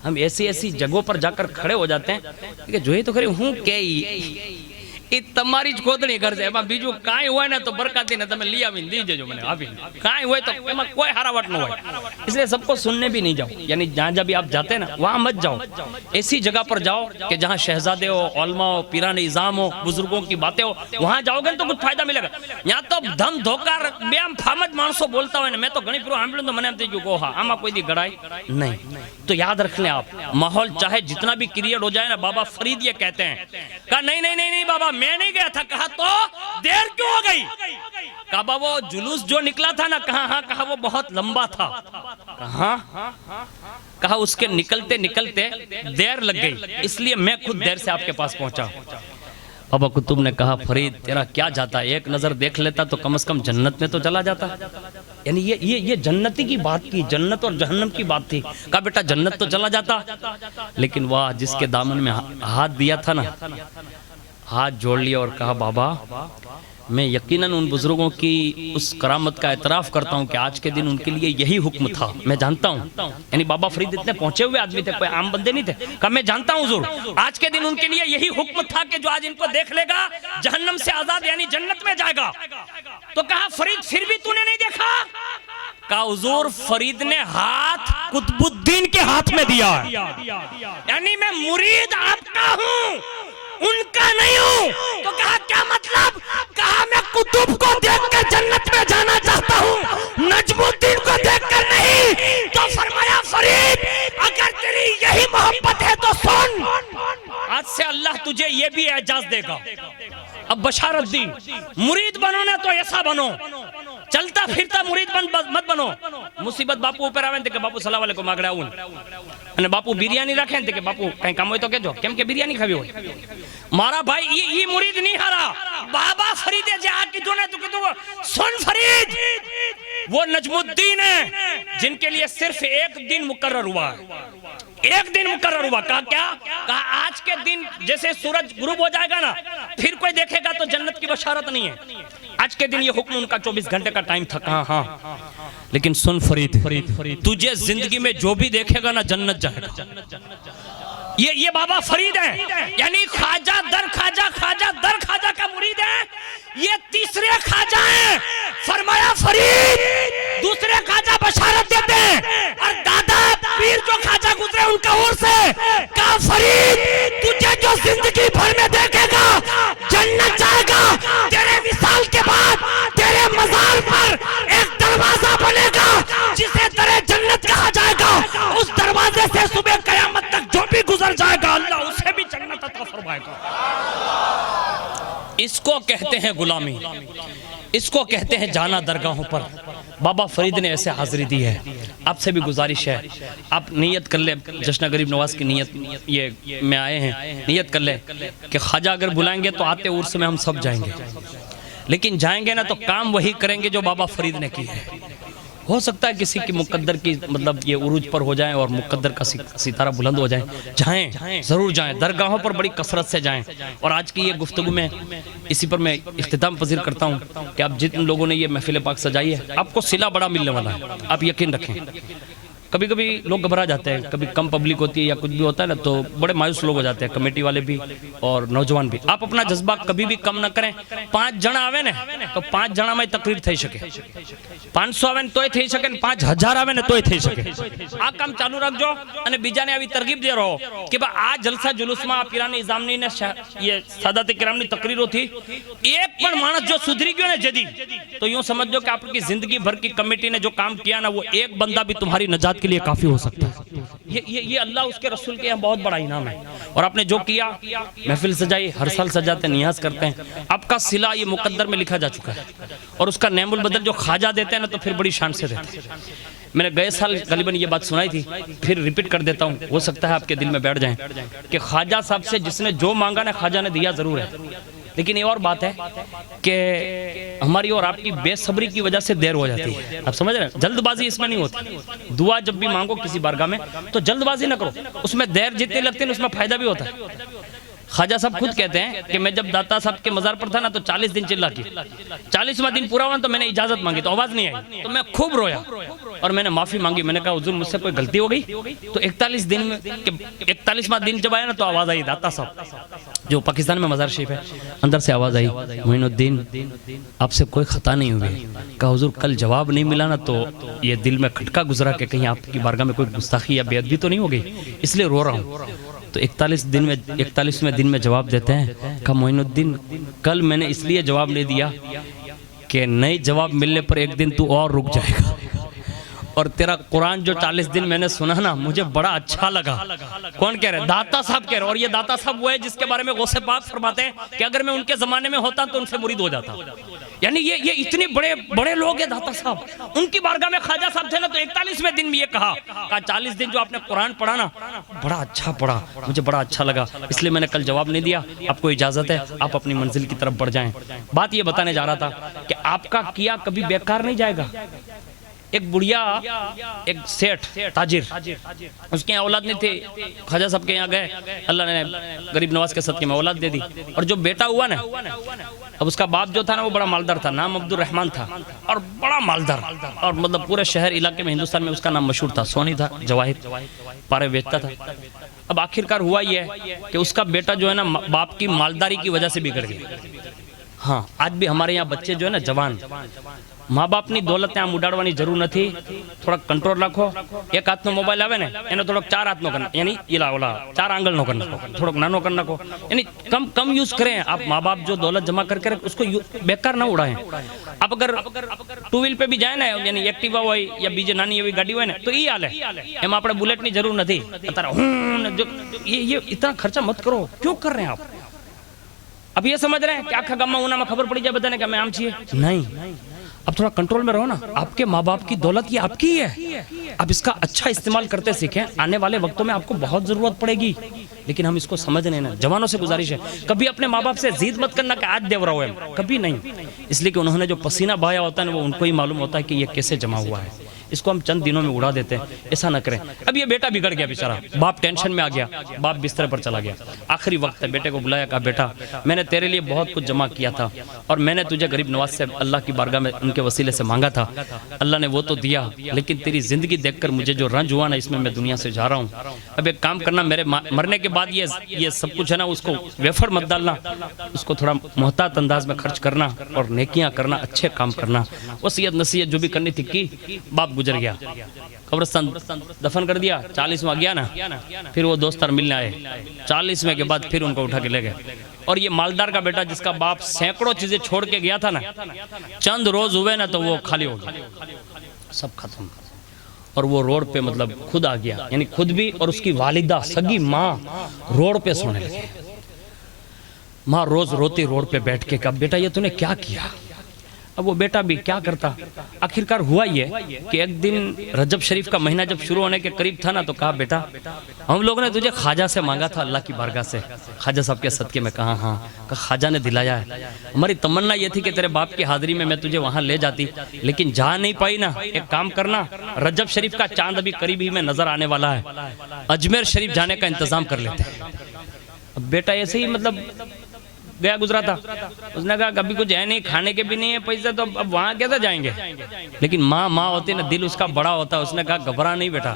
हम ऐसी ऐसी जगहों पर जाकर खड़े हो जाते हैं कि जो ही तो खरी हूँ के એ તમારી જ ખોદણી કરશે, એમાં બીજું કાંઈ હોય ને તો બરકાતી ને તમે લઈ આવીને દી દેજો મને આપીને, કાંઈ હોય તો એમાં કોઈ હારાવટ ન હોય। इसलिए सबको सुनने भी नहीं जाओ, यानी जहाँ जहाँ भी आप जाते हैं ना वहाँ मत जाओ, ऐसी जगह पर जाओ कि जहाँ शहजादे हो, औलमा हो, पीरान इज़ाम हो, बुजुर्गों की बातें हो, वहाँ जाओगे तो कुछ फायदा मिलेगा। यहाँ तो धम धोखा बेम फामज मानसो बोलता हो, मैं तो घणी फिर सांभळ्युं तो મને એમ થઈ ગયું હા આમાં કોઈ દી ગળાય नहीं। तो याद रख लें आप, माहौल चाहे जितना भी क्रिएट हो जाए ना, बाबा फरीद ये कहते हैं, कहा नहीं नहीं नहीं नहीं बाबा मैं नहीं गया था। कहा तो देर क्यों हो गई? कहा वो जुलूस जो निकला था ना, कहा हाँ, कहा वो बहुत लंबा था। कहा उसके निकलते निकलते देर लग गई, इसलिए मैं खुद देर से आपके पास पहुंचा। बाबा कुतुब ने कहा फरीद तेरा क्या जाता, एक नजर देख लेता तो कम से कम जन्नत में तो चला जाता। यानी ये जन्नती की बात की, जन्नत और जहन्नम की बात थी। कहा बेटा जन्नत तो चला जाता, लेकिन वाह जिसके दामन में हाथ दिया था ना, हाथ जोड़ लिया और कहा बाबा मैं यकीनन उन बुजुर्गों की उस करामत का एतराफ़ करता हूँ कि आज के दिन उनके लिए यही हुक्म था। मैं जानता हूँ, यानी बाबा फरीद इतने पहुंचे हुए आदमी थे, कोई आम बंदे नहीं थे। कहा मैं जानता हूँ हुजूर, आज के दिन उनके लिए यही हुक्म था कि जो आज इनको देख लेगा जहन्नम से आजाद यानी जन्नत में जाएगा। तो कहा फरीद फिर भी तूने नहीं देखा? कहा हुजूर फरीद ने हाथ कुतुबुद्दीन के हाथ में दिया, यानी मैं मुरीद आपका हूँ, उनका नहीं हूँ। तो कहा क्या मतलब? कहा मैं कुतुब को देखकर जन्नत में जाना चाहता हूँ, नजमुद्दीन को देखकर नहीं। तो फरमाया फरीद अगर तेरी यही मोहब्बत है तो सुन, आज से अल्लाह तुझे ये भी एजाज देगा। अब बशारत दी, मुरीद बनो ना तो ऐसा बनो, चलता फिरता मुरीद मत बनो। मुसीबत बापू ऊपर आवे तो के बापू सलाम अलैकुम आगड़ा आऊं અને બાપુ બિરયાની રાખે ને કે બાપુ કઈ કામ હોય તો કહેજો, કેમ કે બિરયાની ખાવી હોય। મારા ભાઈ ઈ મુરીદ નહીં હારા, બાબा फरीदे जे आ कीधું ને તો કીધું सुन फरीद, वो नजमुद्दीन है जिनके लिए सिर्फ एक दिन मुकर्रर हुआ, एक दिन मुकर्रर हुआ। कहा क्या? कहा आज के दिन जैसे सूरज गुरूब हो जाएगा ना, फिर कोई देखेगा तो जन्नत की बशारत नहीं है। आज के दिन ये हुक्म उनका 24 घंटे का टाइम था। कहा हाँ, लेकिन सुन फरीद तुझे जिंदगी में जो भी देखेगा ना जन्नत जाएगा। ये बाबा फरीद है, यानी ख्वाजा दर ख्वाजा, ख्वाजा दर ख्वाजा का मुरीद है। ये तीसरे ख्वाजा हैं। फरमाया फरीद दूसरे ख्वाजा बशारत देते हैं और दादा पीर जो ख्वाजा गुजरे उनका उर्स है। कहा फरीद तुझे जो जिंदगी भर में देखेगा जन्नत जाएगा। तेरे विसाल के बाद तेरे मजार पर एक दरवाजा बनेगा जिसे तेरे जन्नत कहा जाएगा। उस दरवाजे से सुबह कयामत तक जो भी गुजर जाएगा अल्लाह उसे भी जन्नत अता फरमाएगा। इसको कहते हैं गुलामी, इसको कहते हैं जाना दरगाहों पर। बाबा फरीद ने ऐसे हाजिरी दी है। आपसे भी गुजारिश है, आप नियत कर ले, जश्न गरीब नवाज की नियत ये में आए हैं, नियत कर ले कि ख्वाजा अगर बुलाएंगे तो आते उर्स में हम सब जाएंगे, लेकिन जाएंगे ना तो काम वही करेंगे जो बाबा फरीद ने की है। हो सकता है किसी की मुकद्दर की मतलब ये उरूज पर हो जाए और मुकद्दर का सितारा बुलंद हो जाए, जाएं जरूर जाएं, दरगाहों पर बड़ी कसरत से जाएं। और आज की ये गुफ्तगू में इसी पर मैं इख्तिताम पजीर करता हूँ कि आप जिन लोगों ने ये महफिल पाक सजाई है आपको सिला बड़ा मिलने वाला है, आप यकीन रखें। कभी कभी लोग घबरा जाते हैं, कभी कम पब्लिक होती है या कुछ भी होता है ना तो बड़े मायूस लोग हो जाते हैं, कमेटी वाले भी और नौजवान भी। आप अपना जज्बा कभी भी कम ना करें। 5 जणा आवे ने तो 5 जणा में तकरीर થઈ શકે, 500 આવે ને તોય થઈ શકે ને 5000 આવે ને તોય થઈ શકે। આ કામ ચાલુ રાખજો અને બીજાને આવી તરગીબ દે રહો કે ભાઈ આ જલસા જુલુસમાં પીરાની ઇઝામની ને ये सादात किरामની तकरीरों थी, एक पण मानस जो सुधरी गयो ने जदी तो यूं समझो कि आपकी जिंदगी भर की कमेटी ने जो काम किया ना वो एक बंदा भी तुम्हारी नजात के लिए काफी हो सकता है। ये अल्लाह उसके रसूल के यहाँ बहुत बड़ा इनाम है। और आपने जो किया, महफिल सजाई, हर साल सजाते नियाज करते हैं, आपका सिला ये मुकद्दर में लिखा जा चुका है। और उसका नेमुल बदल जो ख्वाजा देते हैं ना तो फिर बड़ी शान से देते हैं। मैंने गए साल गलीबन ये बात सुनाई थी, फिर रिपीट कर देता हूँ, हो सकता है आपके दिल में बैठ जाए कि ख्वाजा साहब से जिसने जो मांगा ना ख्वाजा ने दिया जरूर है। लेकिन ये और बात है कि हमारी और आपकी बेसब्री की वजह से देर हो जाती है। आप समझ रहे हैं, जल्दबाजी इसमें नहीं होती। दुआ जब भी मांगो किसी बारगाह में तो जल्दबाजी ना करो, उसमें देर जितनी लगती है उसमें फायदा भी होता है। ख्वाजा साहब खुद कहते हैं कि मैं जब दाता साहब के मजार पर था ना तो 40 दिन चिल्ला की, 40वां दिन पूरा हुआ तो मैंने इजाजत मांगी तो आवाज नहीं आई, तो मैं खूब रोया और मैंने माफी मांगी। मैंने कहा हुजूर मुझसे कोई गलती हो गई। तो 41 दिन में 41वां दिन जब आया ना तो आवाज आई, दाता साहब जो पाकिस्तान में मजार शरीफ है, अंदर से आवाज आई, मोइनुद्दीन आपसे कोई खता नहीं हुई। कहा हुजूर कल जवाब नहीं मिला ना तो ये दिल में खटका गुजरा कि कहीं आपकी बारगाह में कोई गुस्ताखी या बेअदबी तो नहीं हो गई, इसलिए रो रहा हूँ। तो 41वें दिन में जवाब देते हैं। कहा मोइनुद्दीन कल मैंने इसलिए जवाब नहीं दिया कि नए जवाब मिलने पर एक दिन तू और रुक जाएगा, और तेरा कुरान जो 40 दिन मैंने सुना ना मुझे बड़ा अच्छा लगा। कौन कह रहे? दाता साहब कह रहे। और ये दाता साहब वो है जिसके बारे में गौसे पाक फरमाते हैं कि अगर मैं उनके जमाने में होता तो उनसे मुरीद हो जाता। यानी ये इतने बड़े बड़े लोग हैं दाता साहब। उनकी बारगाह में ख्वाजा साहब थे ना तो 41वें दिन में ये कहा 40 दिन जो आपने कुरान पढ़ा ना बड़ा अच्छा पढ़ा, मुझे बड़ा अच्छा लगा, इसलिए मैंने कल जवाब नहीं दिया। आपको इजाजत है, आप अपनी मंजिल की तरफ बढ़ जाएं। बात ये बताने जा रहा था कि आपका किया कभी बेकार नहीं जाएगा। एक बुढ़िया, एक सेठ ताजिर, उसके यहाँ औलाद नहीं थे। ख्वाजा साहब के यहाँ गए, अल्लाह ने गरीब नवाज के सदके में औलाद दे दी। और जो बेटा हुआ ना, अब उसका बाप जो था ना वो बड़ा मालदार था, नाम अब्दुल रहमान था, और बड़ा मालदार, और मतलब पूरे शहर इलाके में हिंदुस्तान में उसका नाम मशहूर था। सोनी था, जवाहिर पारे बेचता था। अब आखिरकार हुआ ये कि उसका बेटा जो है ना बाप की मालदारी की वजह से बिगड़ गया। हाँ, आज भी हमारे यहाँ बच्चे जो है ना जवान, माँ बाप ની દોલત આમ ઉડાડવાની જરૂર નથી, થોડોક કંટ્રોલ રાખો। એક હાથનો મોબાઈલ આવે ને એનો થોડોક ચાર હાથનો કરી, यानी इला ओला चार आंगल नो कर नाखो, थोड़ोक नानो कर नाखो, यानी कम यूज करें। आप माँ बाप जो दौलत जमा करके रख उसको बेकार ना उड़ाएं। आप अगर टू व्हील पे भी जाए ना, यानी एक्टिवा हो या बीजे नानी एवी गाड़ी हो ना तो ये हाले, एम आपणे बुलेट ની જરૂર નથી। ये इतना खर्चा मत करो, क्यों कर रहे हैं आप? अब ये समझ रहे हैं कि आखा गाम में उना में खबर पड़ी जाए बधाने कि मैं आम छीए? नहीं, अब थोड़ा कंट्रोल में रहो ना। आपके माँ बाप की दौलत ये आपकी है, आप इसका अच्छा इस्तेमाल करते सीखें। आने वाले वक्तों में आपको बहुत जरूरत पड़ेगी, लेकिन हम इसको समझ नहीं ना। जवानों से गुजारिश है, कभी अपने माँ बाप से जिद मत करना कि आज देव रहो है, कभी नहीं। इसलिए कि उन्होंने जो पसीना बहाया होता है वो उनको ही मालूम होता है कि ये कैसे जमा हुआ है। इसको हम चंद दिनों में उड़ा देते हैं, ऐसा ना करें। अब ये बेटा बिगड़ गया बेचारा, बाप टेंशन में आ गया, बाप बिस्तर पर चला गया। आखिरी वक्त है, बेटे को बुलाया, कहा बेटा मैंने तेरे लिए बहुत कुछ जमा किया था और मैंने तुझे गरीब नवाज से अल्लाह की बारगाह में उनके वसीले से मांगा था, अल्लाह ने वो तो दिया, लेकिन तेरी जिंदगी देखकर मुझे जो रंज हुआ ना, इसमें मैं दुनिया से जा रहा हूँ। अब एक काम करना, मेरे मरने के बाद ये सब कुछ है ना, उसको वेफर मत डालना, उसको थोड़ा मोहतात अंदाज में खर्च करना और नेकियां करना, अच्छे काम करना। वसीयत नसीहत जो भी करनी थी की, बाप गुजर गया, कब्रिस्तान दफन कर दिया। 40वां गया ना, फिर वो दोस्तार मिलने आए, 40वें के बाद फिर उनको उठा के ले गए। और ये मालदार का बेटा जिसका बाप सैकड़ों चीजें छोड़ के गया था ना, चंद रोज हुए ना तो वो खाली हो गया, सब खत्म। और वो रोड पे मतलब खुद आ गया, यानी खुद भी और उसकी वालिदा सगी माँ रोड पे सोने लगे। माँ रोज रोती रोड पे बैठ के, कहा बेटा ये तूने क्या किया? अब वो बेटा भी क्या करता। आखिरकार हुआ ये कि एक दिन रजब शरीफ का महीना जब शुरू होने के करीब था ना, तो कहा बेटा हम लोगों ने तुझे ख्वाजा से मांगा था, अल्लाह की बारगाह से, ख्वाजा साहब के सदके में। कहा हाँ, कहा ख्वाजा ने दिलाया है। हमारी तमन्ना ये थी कि तेरे बाप की हाजिरी में मैं तुझे वहां ले जाती, लेकिन जा नहीं पाई ना। एक काम करना, रजब शरीफ का चांद अभी करीब ही में नजर आने वाला है, अजमेर शरीफ जाने का इंतजाम कर लेते हैं। अब बेटा ऐसे ही मतलब गया गुजरा था, उसने कहा कभी कुछ है नहीं, खाने के भी नहीं है पैसे, तो अब वहां कैसे जाएंगे? लेकिन माँ होती ना, दिल उसका बड़ा होता है। उसने कहा घबरा नहीं बेटा,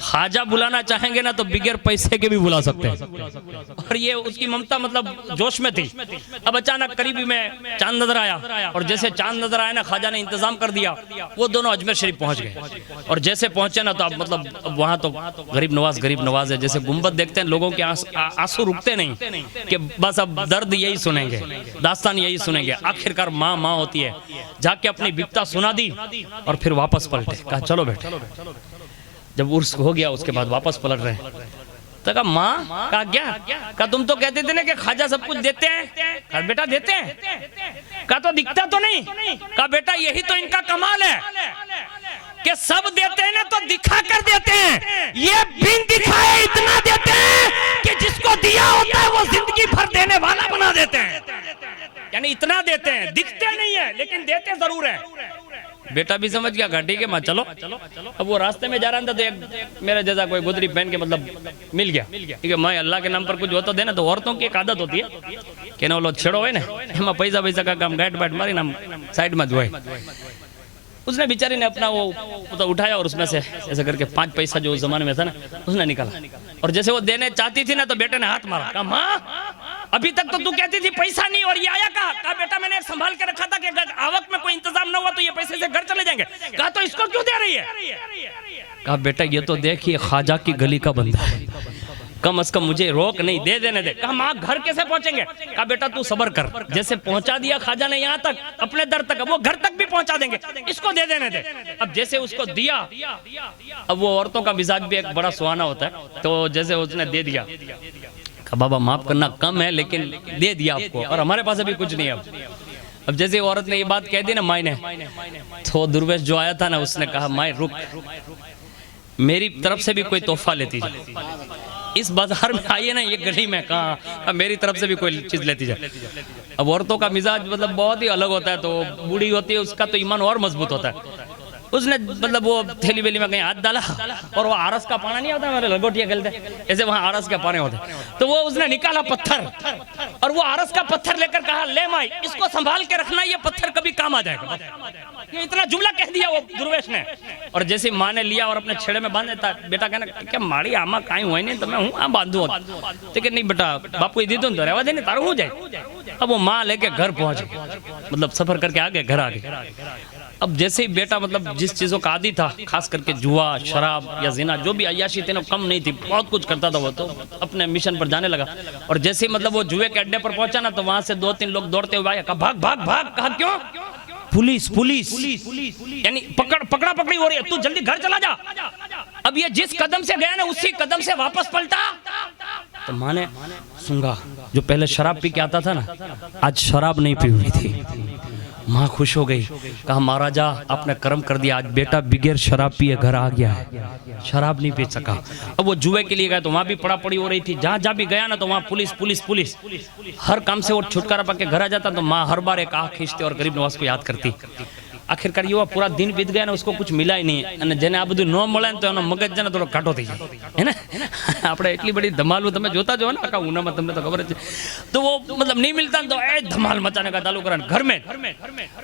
ख्वाजा बुलाना चाहेंगे ना तो बिगैर पैसे के भी बुला सकते हैं। और ये उसकी ममता मतलब जोश में थी। अब अचानक करीबी में चांद नजर आया, और जैसे चांद नजर आया ना, ख्वाजा ने इंतजाम कर दिया, वो दोनों अजमेर शरीफ पहुंच गए। और जैसे पहुंचे ना तो अब मतलब वहां तो गरीब नवाज है, जैसे गुम्बद देखते हैं, लोगों के आंसू रुकते नहीं कि बस अब दर्द यही सुनेंगे, दास्तान यही सुनेंगे। आखिरकार माँ होती है, जाके अपनी विपता सुना दी और फिर वापस पलटे। कहा चलो बेटे, जब उर्स हो गया उसके बाद वापस पलट रहे, तो कहा माँ, कहा क्या? कहा तुम तो कहते थे ना कि ख्वाजा सब कुछ देते हैं। कहा बेटा देते हैं। कहा तो दिखता तो नहीं। कहा बेटा यही तो इनका कमाल है कि सब देते हैं ना तो दिखा कर देते हैं, ये बिन दिखाए इतना देते हैं कि जिसको दिया होता है वो जिंदगी भर देने वाला बना देते हैं। यानी इतना देते हैं, दिखते नहीं है लेकिन देते जरूर है। बेटा भी समझ गया, ठीक है माँ चलो। अब वो रास्ते में जा रहा था तो एक मेरे जैसा कोई गुदरी पहन के मतलब मिल गया। ठीक है, मैं अल्लाह के नाम पर कुछ हो तो देना। तो औरतों की एक आदत होती है कि ना वो छेड़ो है ना, एम पैसा का काम गाइट बैठ मारी ना साइड में धोए। उसने बेचारी ने अपना वो तो उठाया और उसमें से ऐसे करके 5 पैसा जो उस जमाने में था ना, उसने निकाला। और जैसे वो देने चाहती थी ना तो बेटे ने हाथ मारा। कहा माँ अभी तक तो तू कहती थी पैसा नहीं, और ये आया कहा बेटा मैंने संभाल के रखा था कि अगर आवक में कोई इंतजाम ना हुआ तो ये पैसे से घर चले जाएंगे। कहा तो इसको क्यों दे रही है? कहा बेटा ये तो देखिए ख्वाजा की गली का बंदा है, कम से कम मुझे रोक नहीं, दे देने दे। कहा माँ घर कैसे पहुंचेंगे? कहा बेटा तू सब्र कर, जैसे पहुंचा दिया ख्वाजा ने यहाँ तक अपने दर तक, वो घर तक भी पहुंचा देंगे, इसको दे देने दे। अब जैसे उसको दिया, अब वो औरतों का मिजाज भी एक बड़ा सुहाना होता है, तो जैसे उसने दे दिया, कहा बाबा माफ करना कम है लेकिन दे दिया आपको, और हमारे पास अभी कुछ नहीं है। अब जैसे औरत ने ये बात कह दी ना माई ने, तो दुर्वेश जो आया था ना उसने कहा माई रुक, मेरी तरफ से भी कोई तोहफा लेती जाए। इस बाजार में आई है ना ये गली में, कहा मेरी तरफ से भी कोई चीज लेती जाए। अब औरतों का मिजाज मतलब बहुत ही अलग होता है, तो बूढ़ी होती है उसका तो ईमान और मजबूत होता है। उसने मतलब वो थैली वेली में कहीं हाथ डाला और वो आरस का पाना नहीं होता हमारे लंगोटिया खेलते ऐसे वहां आरस के पाने होते, तो वो उसने निकाला पत्थर और वो आरस का पत्थर लेकर कहा ले माई इसको संभाल के रखना, ये पत्थर कभी काम आ जाएगा। ये इतना जुमला कह दिया वो दुर्वेश ने। और जैसे माँ ने लिया और अपने छेड़े में बांध देता, बेटा कहना क्या माड़ी आमा काई हुआ नहीं तो मैं हूँ बांधू, तो नहीं बेटा बापू ही दीदू तो रहवा दे नहीं तारू हो जाए। अब वो माँ लेके घर पहुंच गए, मतलब सफर करके आ गए, घर आ गए। अब जैसे ही बेटा मतलब जिस चीजों का आदी था, खास करके जुआ शराब या जिना जो भी अय्याशी थी ना कम नहीं थी, बहुत कुछ करता था वो, तो अपने मिशन पर जाने लगा। और जैसे ही मतलब वो जुए के अड्डे पर पहुंचा ना तो वहां से 2-3 लोग दौड़ते हुए आए, कहा भाग भाग भाग। कहा क्यों? पुलिस पुलिस यानी पकड़ा पकड़ी हो रही है, तू जल्दी घर चला जा। अब ये जिस कदम से गया ना उसी कदम से वापस पलटा। तो माँ ने सुंगा, जो पहले शराब पी के आता था ना आज शराब नहीं पी हुई थी। माँ खुश हो गई, कहा महाराजा आपने कर्म कर दिया, आज बेटा बगैर शराब पिए घर आ गया है, शराब नहीं पी सका। अब वो जुए के लिए गए तो वहां भी पड़ा पड़ी हो रही थी, जहां जहां भी गया ना तो वहां पुलिस पुलिस पुलिस, हर काम से वो छुटकारा पा के घर आ जाता। तो माँ हर बार एक आँख खींचती और गरीब नवाज को याद करती। आखिरकार युवा पूरा दिन बीत गया ना, उसको कुछ मिला ही नहीं, અને જેને આ બધું ન મળે તો એનો મગજ છે ને થોડો ઘાટો થઈ જાય હે ને। આપણે એટલી બડી ધમાલ તમે જોતા જો ને આખા ઉનામાં, તમને તો ખબર જ છે, तो वो मतलब नहीं मिलता तो ए धमाल मचाने का चालू करा घर में।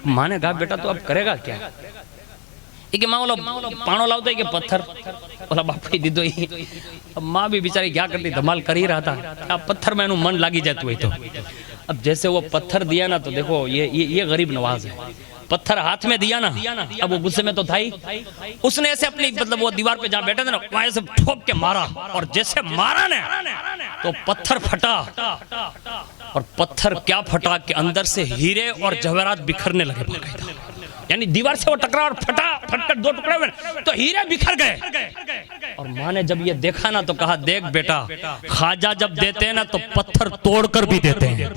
माँ ने कहा बेटा तो अब करेगा क्या? कि माँ बोलो पानो लावतो कि पत्थर, बोला बापू ही दीदो ही। अब माँ भी बेचारी क्या करती, धमाल कर ही रहा था, अब पत्थर में मन लागी जाती हुई। तो अब जैसे वो पत्थर दिया ना तो देखो ये गरीब नवाज है, पत्थर हाथ में दिया ना, अब वो गुस्से में तो था ही, उसने ऐसे अपनी मतलब वो दीवार पे जहां बैठे थे ना वहां ऐसे ठोक के मारा, और जैसे मारा ने तो पत्थर फटा। और पत्थर क्या फटा कि अंदर से हीरे और जवाहरात बिखरने लगे बाकायदा, यानी दीवार से वो टकरा और फटा, फटकर 2 टुकड़े हुए तो हीरे बिखर गए। और माँ ने जब ये देखा ना तो कहा देख बेटा, ख्वाजा जब देते हैं ना तो पत्थर तोड़कर भी देते हैं।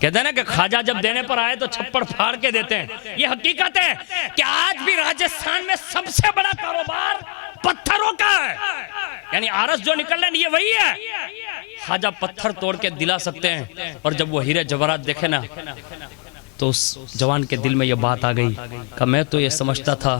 कहते हैं ना कि ख्वाजा जब देने पर आए तो छप्पड़ फाड़ के देते हैं। ये हकीकत है कि आज भी राजस्थान में सबसे बड़ा कारोबार पत्थरों का है, यानी आरस जो निकल रहे ये वही है। ख्वाजा पत्थर तोड़ के दिला सकते हैं। और जब वो हीरे जवाहरात देखे ना तो उस जवान के दिल में ये बात आ गई कि मैं तो ये समझता था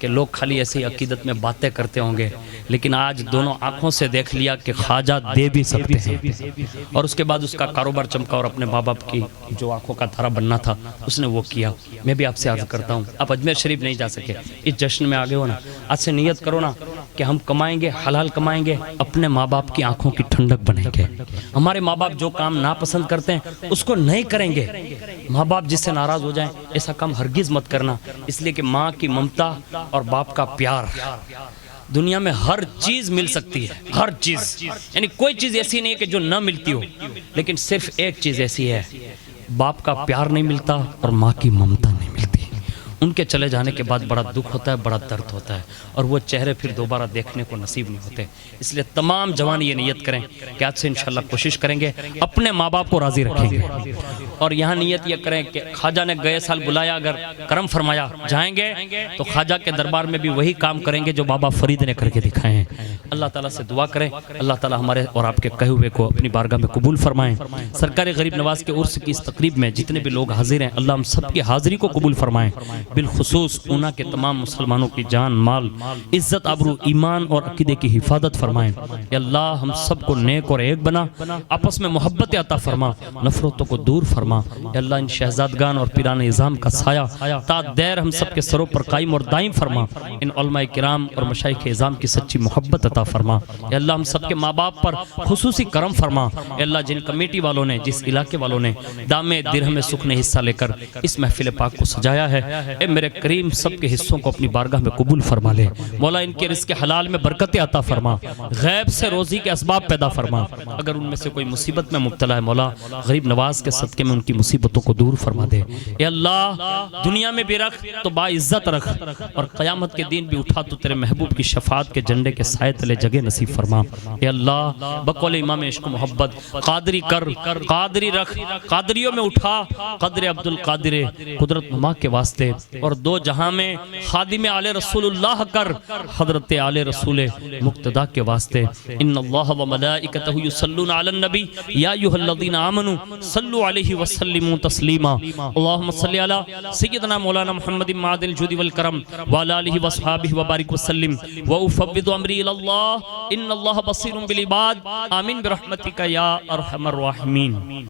कि लोग खाली ऐसी अकीदत में बातें करते होंगे, लेकिन आज दोनों आंखों से देख लिया कि ख्वाजा दे भी सकते हैं। और उसके बाद उसका कारोबार चमका और अपने माँ बाप की जो आंखों का तारा बनना था उसने वो किया। मैं भी आपसे अर्ज करता हूँ, आप अजमेर शरीफ नहीं जा सके, इस जश्न में आगे हो ना, आज से नियत करो ना कि हम कमाएंगे, हलाल कमाएंगे, अपने माँ बाप की आंखों की ठंडक बनेंगे। हमारे माँ बाप जो काम नापसंद करते हैं उसको नहीं करेंगे। माँ बाप जिससे नाराज हो जाएं ऐसा काम हरगिज मत करना, इसलिए कि माँ की ममता और बाप का प्यार, दुनिया में हर चीज मिल सकती है, हर चीज, यानी कोई चीज ऐसी नहीं है कि जो न मिलती हो, लेकिन सिर्फ एक चीज ऐसी है, बाप का प्यार नहीं मिलता और माँ की ममता नहीं मिलती। उनके चले जाने के बाद बड़ा दुख होता है, बड़ा दर्द होता है, और वो चेहरे फिर दोबारा देखने को नसीब नहीं होते। इसलिए तमाम जवान ये नियत करें कि आज से इंशाल्लाह कोशिश करेंगे अपने माँ बाप को राजी रखेंगे। और यहाँ नियत ये करें कि ख्वाजा ने गए साल बुलाया, अगर करम फरमाया जाएंगे तो ख्वाजा के दरबार में भी वही काम करेंगे जो बाबा फरीद ने करके दिखाए हैं। अल्लाह ताला से दुआ करें, अल्लाह ताला हमारे और आपके कहे हुए को अपनी बारगाह में कबूल फरमाएं। सरकारी गरीब नवाज के उर्स की इस तकरीब में जितने भी लोग हाजिर हैं, अल्लाह हम सबकी हाजिरी को कबूल फरमाएं। बिलखुसूस ऊना के तमाम मुसलमानों की जान माल इज्जत आबरू ईमान और अकीदे की हिफाजत फरमाएं। या अल्लाह हम सबको नेक और एक बना, आपस में मोहब्बत अता फरमा, नफरतों को दूर फरमा। या अल्लाह इन शहजादगान और पीरान इज़ाम का साया ता देर हम सबके सरों पर कायम और दायम फरमा। इन उलमाए किराम और मशाइख इज़ाम की सच्ची मोहब्बत अता फरमा। या अल्लाह हम सबके माँ बाप पर खुसूसी करम फरमा। या अल्लाह जिन कमेटी वालों ने, जिस इलाके वालों ने दामे दिरहम सुख ने हिस्सा लेकर इस महफिल पाक को सजाया है, ए मेरे करीम सबके हिस्सों को अपनी बारगाह में कबूल फरमा ले। मौला इनके रिज़्क़ हलाल में बरकत अता फरमा, गैब से रोज़ी के असबाब पैदा फरमा। अगर उनमें से कोई मुसीबत में मुब्तला है, मौला गरीब नवाज के सदक़े में उनकी मुसीबतों को दूर फरमा दे। ए अल्लाह दुनिया में भी रख तो बाइज़्ज़त रख, और क़यामत के दिन भी उठा तो तेरे महबूब की शफ़ाअत के झंडे के साए तले जगह नसीब फरमा। ए अल्लाह बकौल इमाम इश्क़ मोहब्बत क़ादरी कर, क़ादरी रख, क़ादरियों में उठा, क़द्र अब्दुल क़ादिर कुदरत नुमा के वास्ते और दो जहां में खादिम आले रसूलुल्लाह कर हजरत आले रसूल मुक्तदा के वास्ते। इन्नल्लाह व मलाइकतहु युसल्लूना अलन नबी या अय्युहल्लज़ीना आमनू सल्लु अलैहि व सल्लिमू तस्लीमा। अल्लाहुम्मा सल्लि अला सय्यिदना मौलाना मुहम्मदिन मादिल जुदी वल करम व अला आलिहि व अस्हाबिहि व बारिक व सल्लिम व उफव्विदु अमरी इलल्लाह इन्नल्लाह बसीरुम बिल इबाद। आमीन बिरहमतिका या अरहमर राहिमीन।